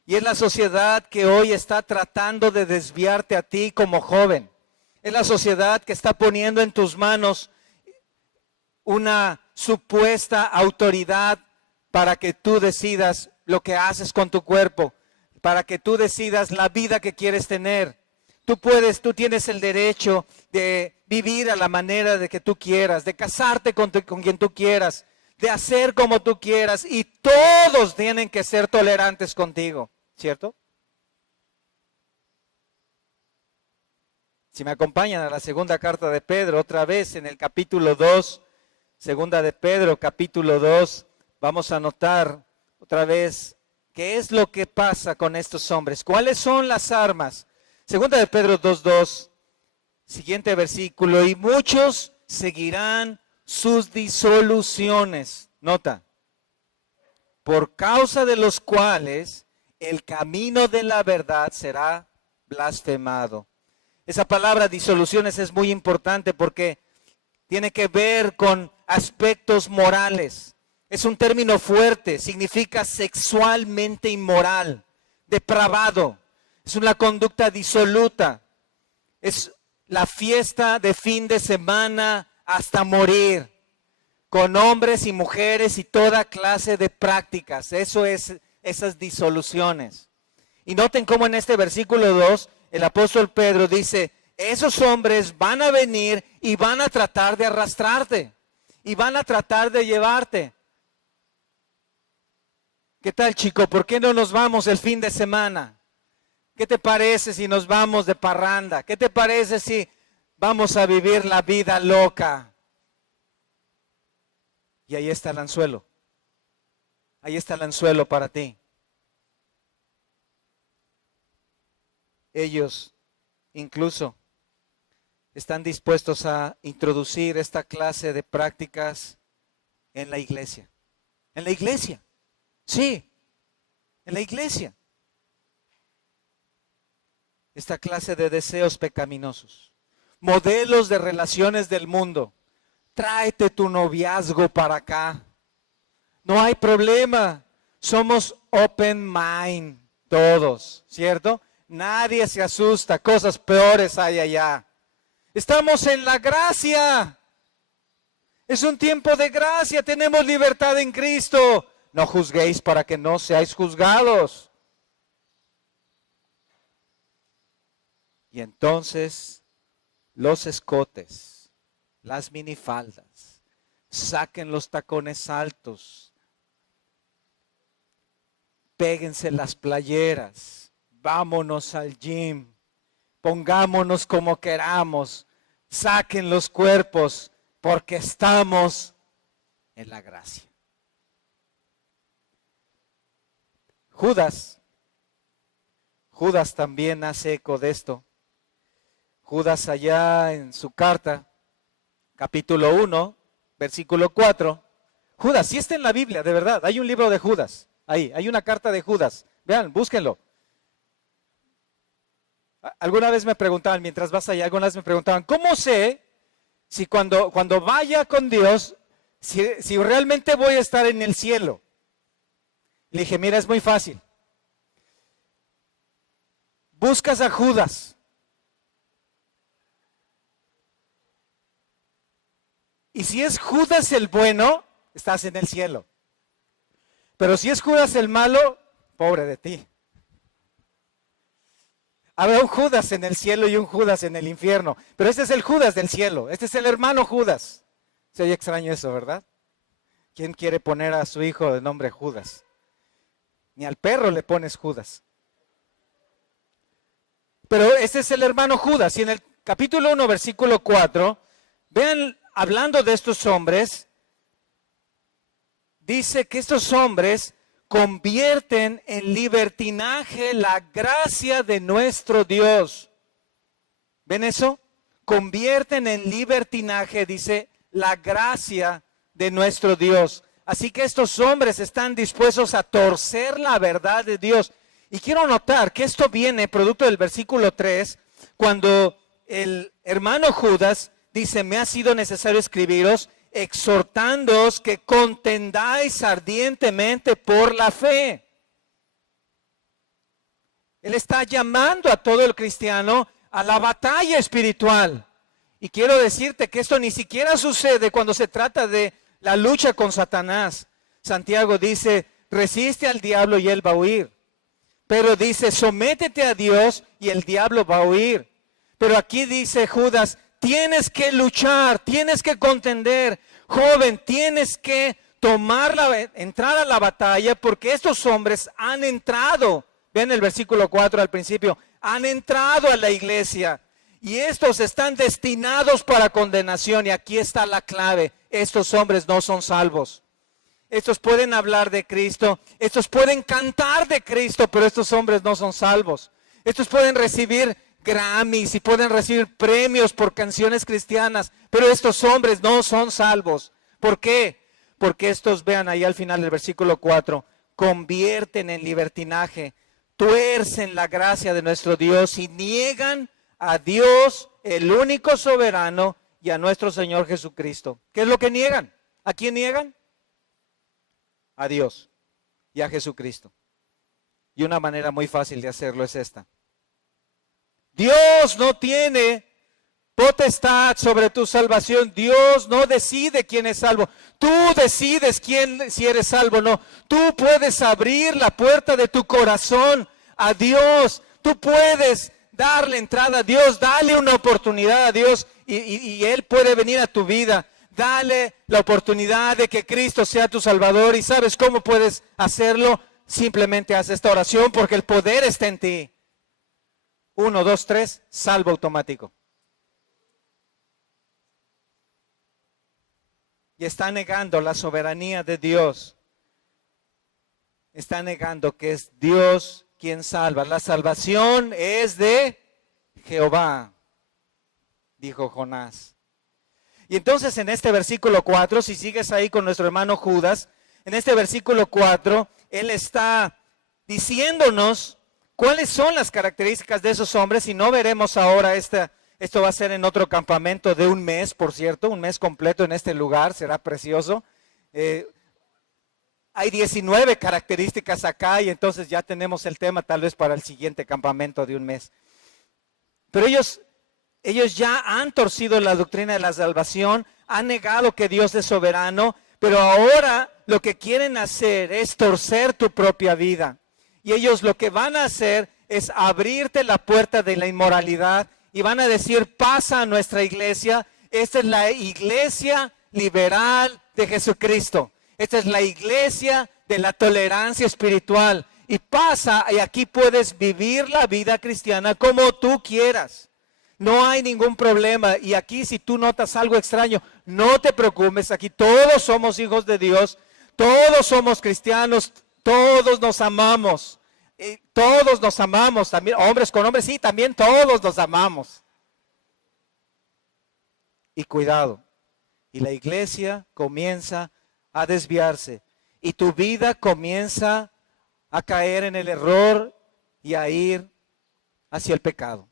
Y es la sociedad que hoy está tratando de desviarte a ti como joven. Es la sociedad que está poniendo en tus manos una supuesta autoridad para que tú decidas lo que haces con tu cuerpo, para que tú decidas la vida que quieres tener. Tú tienes el derecho de vivir a la manera de que tú quieras, de casarte con quien tú quieras, de hacer como tú quieras, y todos tienen que ser tolerantes contigo, ¿cierto? Si me acompañan a la segunda carta de Pedro, otra vez en el capítulo 2, segunda de Pedro, capítulo 2, vamos a notar otra vez qué es lo que pasa con estos hombres, cuáles son las armas. Segunda de Pedro 2:2, siguiente versículo, y muchos seguirán sus disoluciones. Nota, por causa de los cuales el camino de la verdad será blasfemado. Esa palabra disoluciones es muy importante porque tiene que ver con aspectos morales. Es un término fuerte, significa sexualmente inmoral, depravado. Es una conducta disoluta. Es la fiesta de fin de semana hasta morir, con hombres y mujeres y toda clase de prácticas. Eso es esas disoluciones. Y noten cómo en este versículo 2 el apóstol Pedro dice, esos hombres van a venir y van a tratar de arrastrarte y van a tratar de llevarte. ¿Qué tal, chico? ¿Por qué no nos vamos el fin de semana? ¿Qué te parece si nos vamos de parranda? ¿Qué te parece si vamos a vivir la vida loca? Y ahí está el anzuelo. Ahí está el anzuelo para ti. Ellos incluso están dispuestos a introducir esta clase de prácticas en la iglesia. En la iglesia. Sí, en la iglesia. Esta clase de deseos pecaminosos. Modelos de relaciones del mundo. Tráete tu noviazgo para acá. No hay problema. Somos open mind todos, ¿cierto? Nadie se asusta. Cosas peores hay allá. Estamos en la gracia. Es un tiempo de gracia. Tenemos libertad en Cristo. No juzguéis para que no seáis juzgados. Y entonces los escotes, las minifaldas, saquen los tacones altos, péguense las playeras, vámonos al gym, pongámonos como queramos, saquen los cuerpos porque estamos en la gracia. Judas también hace eco de esto. Judas allá en su carta, capítulo 1, versículo 4. Judas, sí está en la Biblia, de verdad. Hay un libro de Judas, ahí, hay una carta de Judas. Vean, búsquenlo. Alguna vez me preguntaban, mientras vas allá, algunas vez me preguntaban, ¿cómo sé si cuando vaya con Dios, si realmente voy a estar en el cielo? Le dije, mira, es muy fácil. Buscas a Judas. Y si es Judas el bueno, estás en el cielo. Pero si es Judas el malo, pobre de ti. Habrá un Judas en el cielo y un Judas en el infierno. Pero este es el Judas del cielo. Este es el hermano Judas. Se oye extraño eso, ¿verdad? ¿Quién quiere poner a su hijo de nombre Judas? Ni al perro le pones Judas. Pero este es el hermano Judas. Y en el capítulo 1, versículo 4, vean, hablando de estos hombres, dice que estos hombres convierten en libertinaje la gracia de nuestro Dios. ¿Ven eso? Convierten en libertinaje, dice, la gracia de nuestro Dios. Así que estos hombres están dispuestos a torcer la verdad de Dios. Y quiero notar que esto viene producto del versículo 3, cuando el hermano Judas dice, me ha sido necesario escribiros, exhortándoos que contendáis ardientemente por la fe. Él está llamando a todo el cristiano a la batalla espiritual. Y quiero decirte que esto ni siquiera sucede cuando se trata de la lucha con Satanás. Santiago dice, resiste al diablo y él va a huir. Pero dice, sométete a Dios y el diablo va a huir. Pero aquí dice Judas, tienes que luchar, tienes que contender. Joven, tienes que entrar a la batalla porque estos hombres han entrado. Ven el versículo 4 al principio, han entrado a la iglesia. Y estos están destinados para condenación. Y aquí está la clave. Estos hombres no son salvos. Estos pueden hablar de Cristo. Estos pueden cantar de Cristo. Pero estos hombres no son salvos. Estos pueden recibir Grammys y pueden recibir premios por canciones cristianas. Pero estos hombres no son salvos. ¿Por qué? Porque estos, vean ahí al final del versículo 4. convierten en libertinaje, tuercen la gracia de nuestro Dios y niegan a Dios, el único soberano, y a nuestro Señor Jesucristo. ¿Qué es lo que niegan? ¿A quién niegan? A Dios y a Jesucristo. Y una manera muy fácil de hacerlo es esta. Dios no tiene potestad sobre tu salvación. Dios no decide quién es salvo. Tú decides si eres salvo o no. Tú puedes abrir la puerta de tu corazón a Dios. Tú puedes darle entrada a Dios. Dale una oportunidad a Dios y Él puede venir a tu vida. Dale la oportunidad de que Cristo sea tu Salvador. ¿Y sabes cómo puedes hacerlo? Simplemente haz esta oración porque el poder está en ti. 1, 2, 3, salvo automático. Y está negando la soberanía de Dios. Está negando que es Dios quien salva. La salvación es de Jehová, dijo Jonás. Y entonces en este versículo 4, si sigues ahí con nuestro hermano Judas, en este versículo 4, él está diciéndonos cuáles son las características de esos hombres, y no veremos ahora esto va a ser en otro campamento de un mes, por cierto, un mes completo en este lugar, será precioso. Hay 19 características acá y entonces ya tenemos el tema tal vez para el siguiente campamento de un mes. Pero ellos ya han torcido la doctrina de la salvación, han negado que Dios es soberano, pero ahora lo que quieren hacer es torcer tu propia vida. Y ellos lo que van a hacer es abrirte la puerta de la inmoralidad y van a decir, pasa a nuestra iglesia. Esta es la iglesia liberal de Jesucristo. Esta es la iglesia de la tolerancia espiritual. Y pasa, y aquí puedes vivir la vida cristiana como tú quieras. No hay ningún problema. Y aquí si tú notas algo extraño, no te preocupes. Aquí todos somos hijos de Dios. Todos somos cristianos. Todos nos amamos. Todos nos amamos. También hombres con hombres. Sí, también todos nos amamos. Y cuidado. Y la iglesia comienza a desviarse. Y tu vida comienza a caer en el error y a ir hacia el pecado.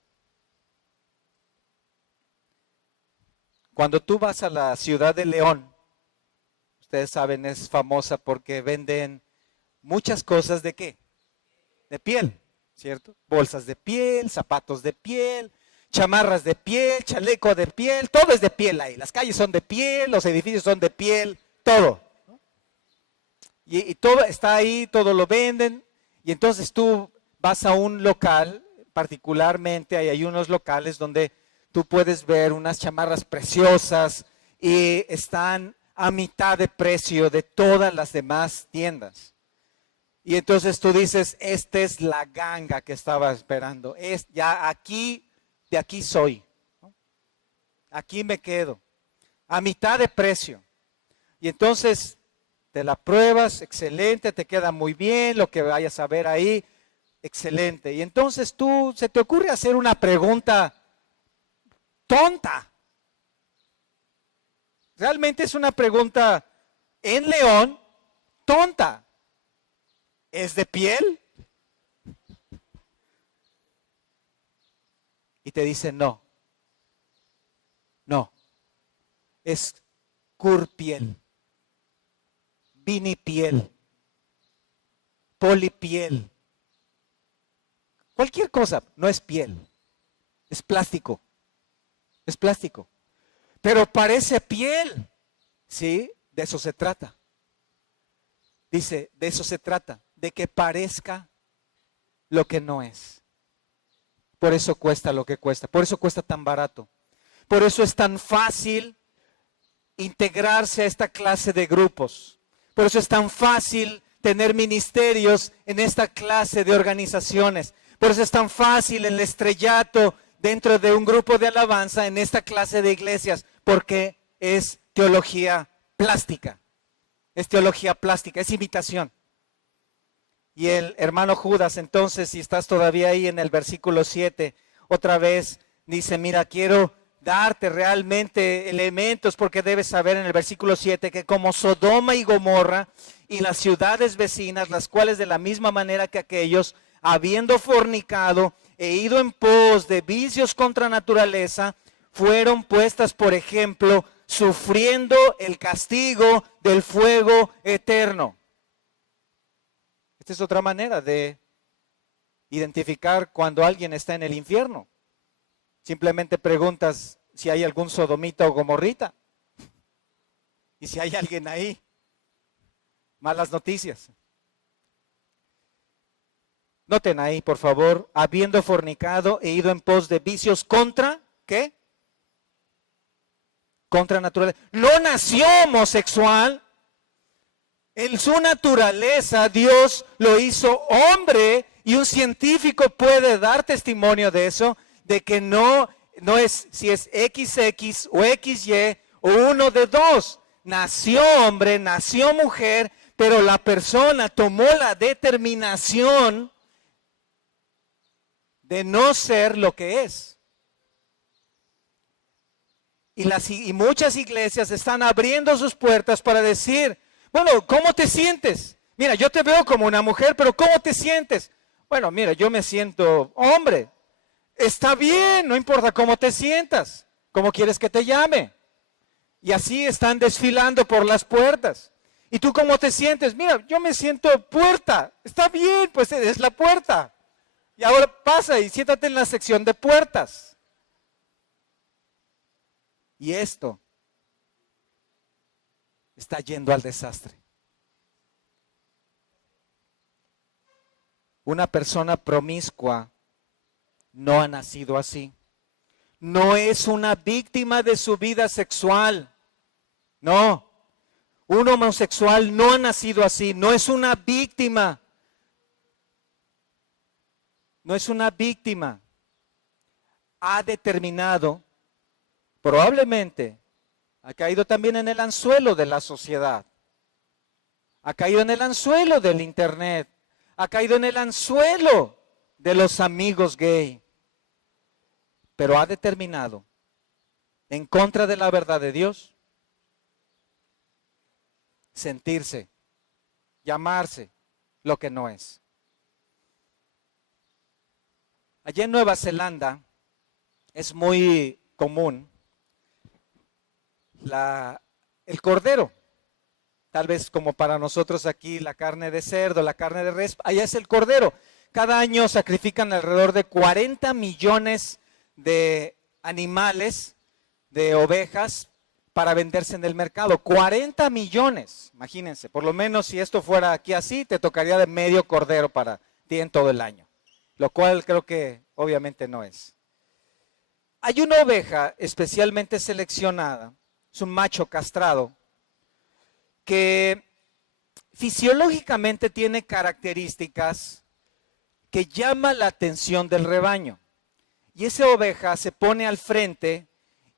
Cuando tú vas a la ciudad de León, ustedes saben, es famosa porque venden muchas cosas ¿de qué? De piel, ¿cierto? Bolsas de piel, zapatos de piel, chamarras de piel, chaleco de piel, todo es de piel ahí. Las calles son de piel, los edificios son de piel, todo. Y todo está ahí, todo lo venden. Y entonces tú vas a un local, particularmente hay unos locales donde tú puedes ver unas chamarras preciosas y están a mitad de precio de todas las demás tiendas. Y entonces tú dices, esta es la ganga que estaba esperando. Ya aquí, de aquí soy. Aquí me quedo. A mitad de precio. Y entonces te la pruebas, excelente, te queda muy bien lo que vayas a ver ahí, excelente. Y entonces se te ocurre hacer una pregunta tonta. Realmente es una pregunta en León tonta. ¿Es de piel? Y te dicen no. No. Es curpiel, vinipiel, polipiel. Cualquier cosa, no es piel. Es plástico. Es plástico. Pero parece piel. ¿Sí? De eso se trata. Dice, de eso se trata. De que parezca lo que no es. Por eso cuesta lo que cuesta. Por eso cuesta tan barato. Por eso es tan fácil integrarse a esta clase de grupos. Por eso es tan fácil tener ministerios en esta clase de organizaciones. Por eso es tan fácil el estrellato dentro de un grupo de alabanza en esta clase de iglesias, porque es teología plástica. Es teología plástica, es imitación. Y el hermano Judas, entonces, si estás todavía ahí en el versículo 7, otra vez dice, mira, quiero darte realmente elementos, porque debes saber en el versículo 7 que como Sodoma y Gomorra y las ciudades vecinas, las cuales de la misma manera que aquellos, habiendo fornicado e ido en pos de vicios contra naturaleza, fueron puestas por ejemplo, sufriendo el castigo del fuego eterno. Esta es otra manera de identificar cuando alguien está en el infierno. Simplemente preguntas si hay algún sodomita o gomorrita. Y si hay alguien ahí, malas noticias. Noten ahí, por favor, habiendo fornicado e ido en pos de vicios contra, ¿qué? Contra naturaleza. No nació homosexual. En su naturaleza Dios lo hizo hombre, y un científico puede dar testimonio de eso, de que no es si es XX o XY o uno de dos. Nació hombre, nació mujer, pero la persona tomó la determinación de no ser lo que es. Y muchas iglesias están abriendo sus puertas para decir, bueno, ¿cómo te sientes? Mira, yo te veo como una mujer, pero ¿cómo te sientes? Bueno, mira, yo me siento hombre. Está bien, no importa cómo te sientas. ¿Cómo quieres que te llame? Y así están desfilando por las puertas. ¿Y tú cómo te sientes? Mira, yo me siento puerta. Está bien, pues es la puerta. Y ahora pasa y siéntate en la sección de puertas. Y esto está yendo al desastre. Una persona promiscua no ha nacido así. No es una víctima de su vida sexual. No. Un homosexual no ha nacido así. No es una víctima. No es una víctima. Ha determinado, probablemente, ha caído también en el anzuelo de la sociedad. Ha caído en el anzuelo del internet. Ha caído en el anzuelo de los amigos gay. Pero ha determinado, en contra de la verdad de Dios, sentirse, llamarse lo que no es. Allá en Nueva Zelanda es muy común el cordero. Tal vez como para nosotros aquí la carne de cerdo, la carne de res, allá es el cordero. Cada año sacrifican alrededor de 40 millones de animales, de ovejas, para venderse en el mercado. 40 millones, imagínense. Por lo menos si esto fuera aquí así, te tocaría de medio cordero para ti en todo el año. Lo cual creo que obviamente no es. Hay una oveja especialmente seleccionada, es un macho castrado, que fisiológicamente tiene características que llaman la atención del rebaño. Y esa oveja se pone al frente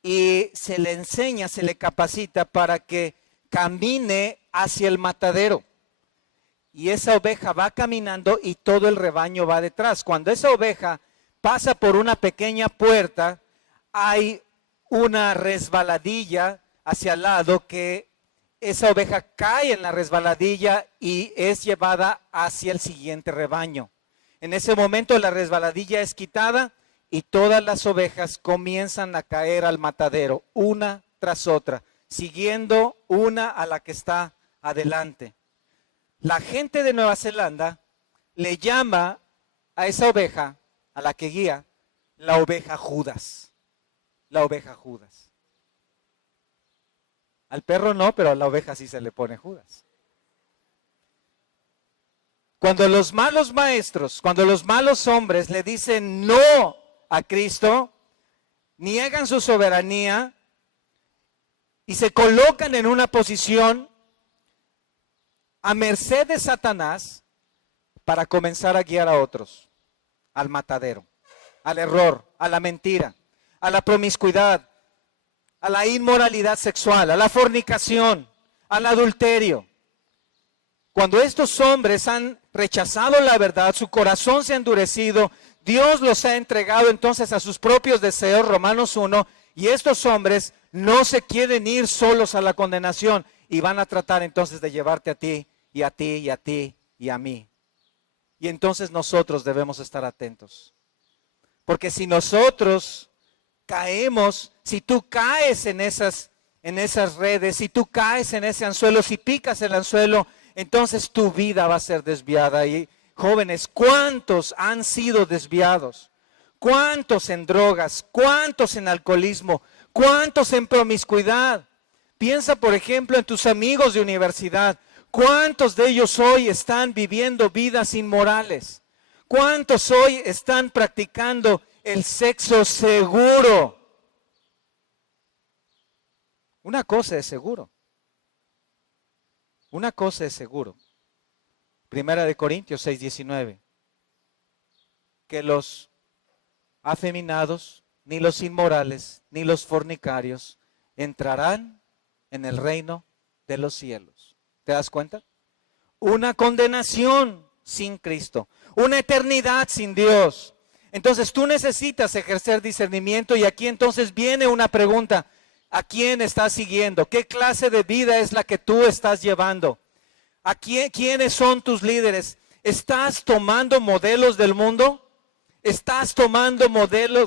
y se le enseña, se le capacita para que camine hacia el matadero. Y esa oveja va caminando y todo el rebaño va detrás. Cuando esa oveja pasa por una pequeña puerta, hay una resbaladilla hacia el lado que esa oveja cae en la resbaladilla y es llevada hacia el siguiente rebaño. En ese momento la resbaladilla es quitada y todas las ovejas comienzan a caer al matadero, una tras otra, siguiendo una a la que está adelante. La gente de Nueva Zelanda le llama a esa oveja, a la que guía, la oveja Judas. La oveja Judas. Al perro no, pero a la oveja sí se le pone Judas. Cuando los malos maestros, cuando los malos hombres le dicen no a Cristo, niegan su soberanía y se colocan en una posición a merced de Satanás para comenzar a guiar a otros al matadero, al error, a la mentira, a la promiscuidad, a la inmoralidad sexual, a la fornicación, al adulterio. Cuando estos hombres han rechazado la verdad, su corazón se ha endurecido, Dios los ha entregado entonces a sus propios deseos, Romanos 1, y estos hombres no se quieren ir solos a la condenación y van a tratar entonces de llevarte a ti y a ti y a ti y a mí. Y entonces nosotros debemos estar atentos. Porque si nosotros caemos, si tú caes en esas redes, si tú caes en ese anzuelo, si picas el anzuelo, entonces tu vida va a ser desviada. Y jóvenes, ¿cuántos han sido desviados? ¿Cuántos en drogas? ¿Cuántos en alcoholismo? ¿Cuántos en promiscuidad? Piensa, por ejemplo, en tus amigos de universidad. ¿Cuántos de ellos hoy están viviendo vidas inmorales? ¿Cuántos hoy están practicando el sexo seguro? Una cosa es seguro. Una cosa es seguro. Primera de Corintios 6:19. Que los afeminados, ni los inmorales, ni los fornicarios entrarán en el reino de los cielos. ¿Te das cuenta? Una condenación sin Cristo, una eternidad sin Dios. Entonces tú necesitas ejercer discernimiento y aquí entonces viene una pregunta. ¿A quién estás siguiendo? ¿Qué clase de vida es la que tú estás llevando? ¿Quiénes son tus líderes? ¿Estás tomando modelos del mundo? ¿Estás tomando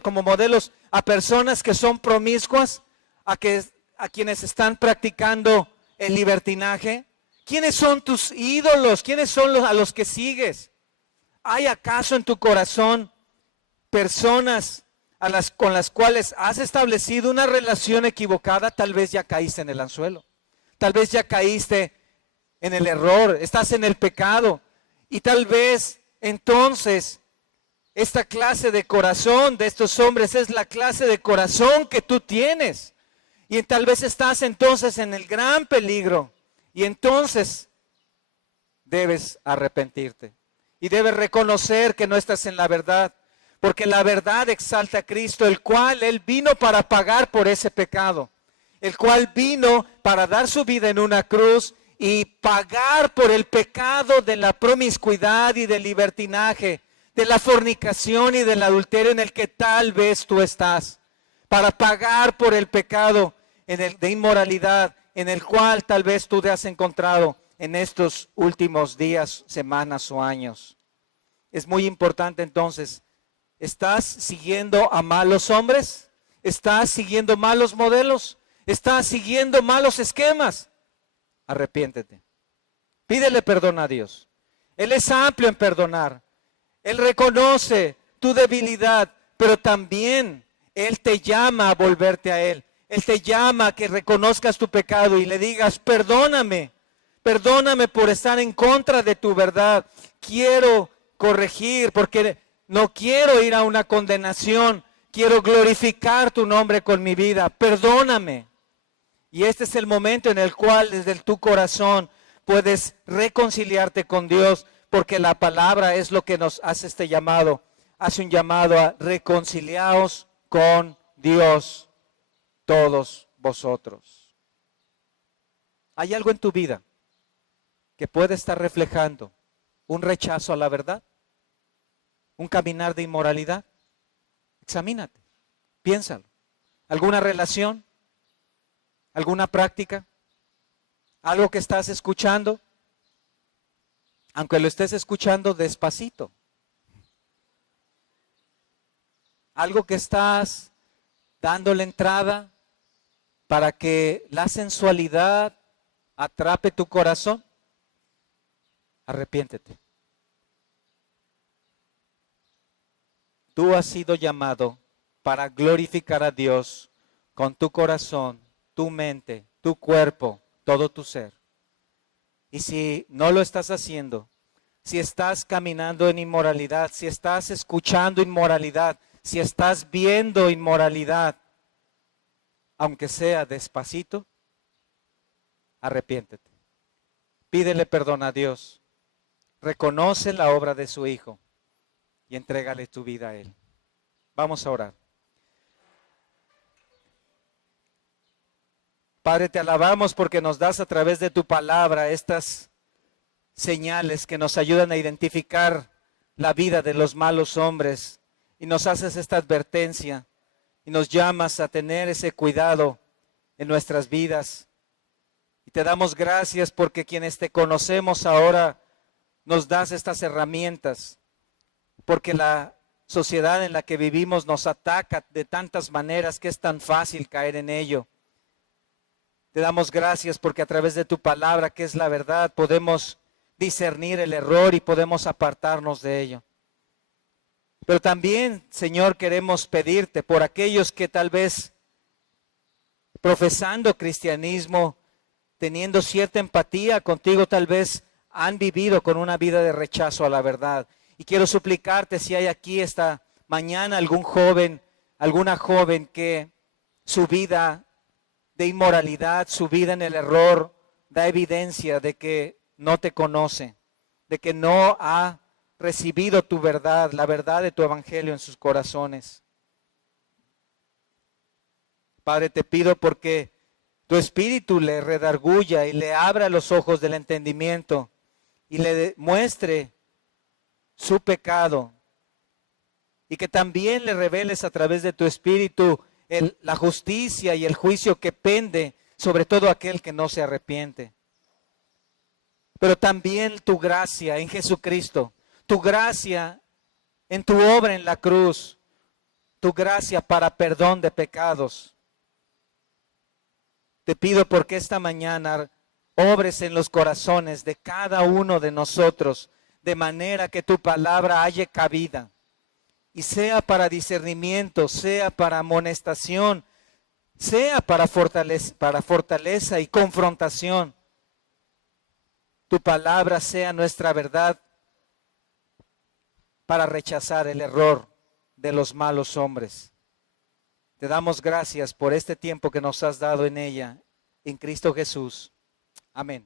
como modelos a personas que son promiscuas? ¿A quienes están practicando el libertinaje? ¿Quiénes son tus ídolos? ¿Quiénes son a los que sigues? ¿Hay acaso en tu corazón personas con las cuales has establecido una relación equivocada? Tal vez ya caíste en el anzuelo. Tal vez ya caíste en el error. Estás en el pecado. Y tal vez entonces esta clase de corazón de estos hombres es la clase de corazón que tú tienes. Y tal vez estás entonces en el gran peligro. Y entonces debes arrepentirte. Y debes reconocer que no estás en la verdad. Porque la verdad exalta a Cristo, el cual Él vino para pagar por ese pecado. El cual vino para dar su vida en una cruz y pagar por el pecado de la promiscuidad y del libertinaje, de la fornicación y del adulterio en el que tal vez tú estás. Para pagar por el pecado de inmoralidad en el cual tal vez tú te has encontrado en estos últimos días, semanas o años. Es muy importante entonces. ¿Estás siguiendo a malos hombres? ¿Estás siguiendo malos modelos? ¿Estás siguiendo malos esquemas? Arrepiéntete. Pídele perdón a Dios. Él es amplio en perdonar. Él reconoce tu debilidad, pero también Él te llama a volverte a Él. Él te llama a que reconozcas tu pecado y le digas, perdóname. Perdóname por estar en contra de tu verdad. Quiero corregir porque no quiero ir a una condenación, quiero glorificar tu nombre con mi vida, perdóname. Y este es el momento en el cual desde tu corazón puedes reconciliarte con Dios, porque la palabra es lo que nos hace este llamado. Hace un llamado a reconciliaos con Dios, todos vosotros. ¿Hay algo en tu vida que puede estar reflejando un rechazo a la verdad? ¿Un caminar de inmoralidad? Examínate, piénsalo. ¿Alguna relación? ¿Alguna práctica? ¿Algo que estás escuchando? Aunque lo estés escuchando despacito. ¿Algo que estás dándole entrada para que la sensualidad atrape tu corazón? Arrepiéntete. Tú has sido llamado para glorificar a Dios con tu corazón, tu mente, tu cuerpo, todo tu ser. Y si no lo estás haciendo, si estás caminando en inmoralidad, si estás escuchando inmoralidad, si estás viendo inmoralidad, aunque sea despacito, arrepiéntete. Pídele perdón a Dios. Reconoce la obra de su Hijo y entrégale tu vida a Él. Vamos a orar. Padre, te alabamos porque nos das a través de tu palabra estas señales que nos ayudan a identificar la vida de los malos hombres y nos haces esta advertencia y nos llamas a tener ese cuidado en nuestras vidas. Y te damos gracias porque quienes te conocemos ahora nos das estas herramientas, porque la sociedad en la que vivimos nos ataca de tantas maneras que es tan fácil caer en ello. Te damos gracias porque a través de tu palabra, que es la verdad, podemos discernir el error y podemos apartarnos de ello. Pero también, Señor, queremos pedirte por aquellos que tal vez profesando cristianismo, teniendo cierta empatía contigo, tal vez han vivido con una vida de rechazo a la verdad. Y quiero suplicarte si hay aquí esta mañana algún joven, alguna joven que su vida de inmoralidad, su vida en el error, da evidencia de que no te conoce, de que no ha recibido tu verdad, la verdad de tu evangelio en sus corazones. Padre, te pido porque tu espíritu le redarguya y le abra los ojos del entendimiento y le muestre su pecado, y que también le reveles a través de tu espíritu la justicia y el juicio que pende sobre todo aquel que no se arrepiente. Pero también tu gracia en Jesucristo, tu gracia en tu obra en la cruz, tu gracia para perdón de pecados. Te pido porque esta mañana obres en los corazones de cada uno de nosotros, de manera que tu palabra halle cabida, y sea para discernimiento, sea para amonestación, sea para fortaleza y confrontación. Tu palabra sea nuestra verdad para rechazar el error de los malos hombres. Te damos gracias por este tiempo que nos has dado en ella, en Cristo Jesús. Amén.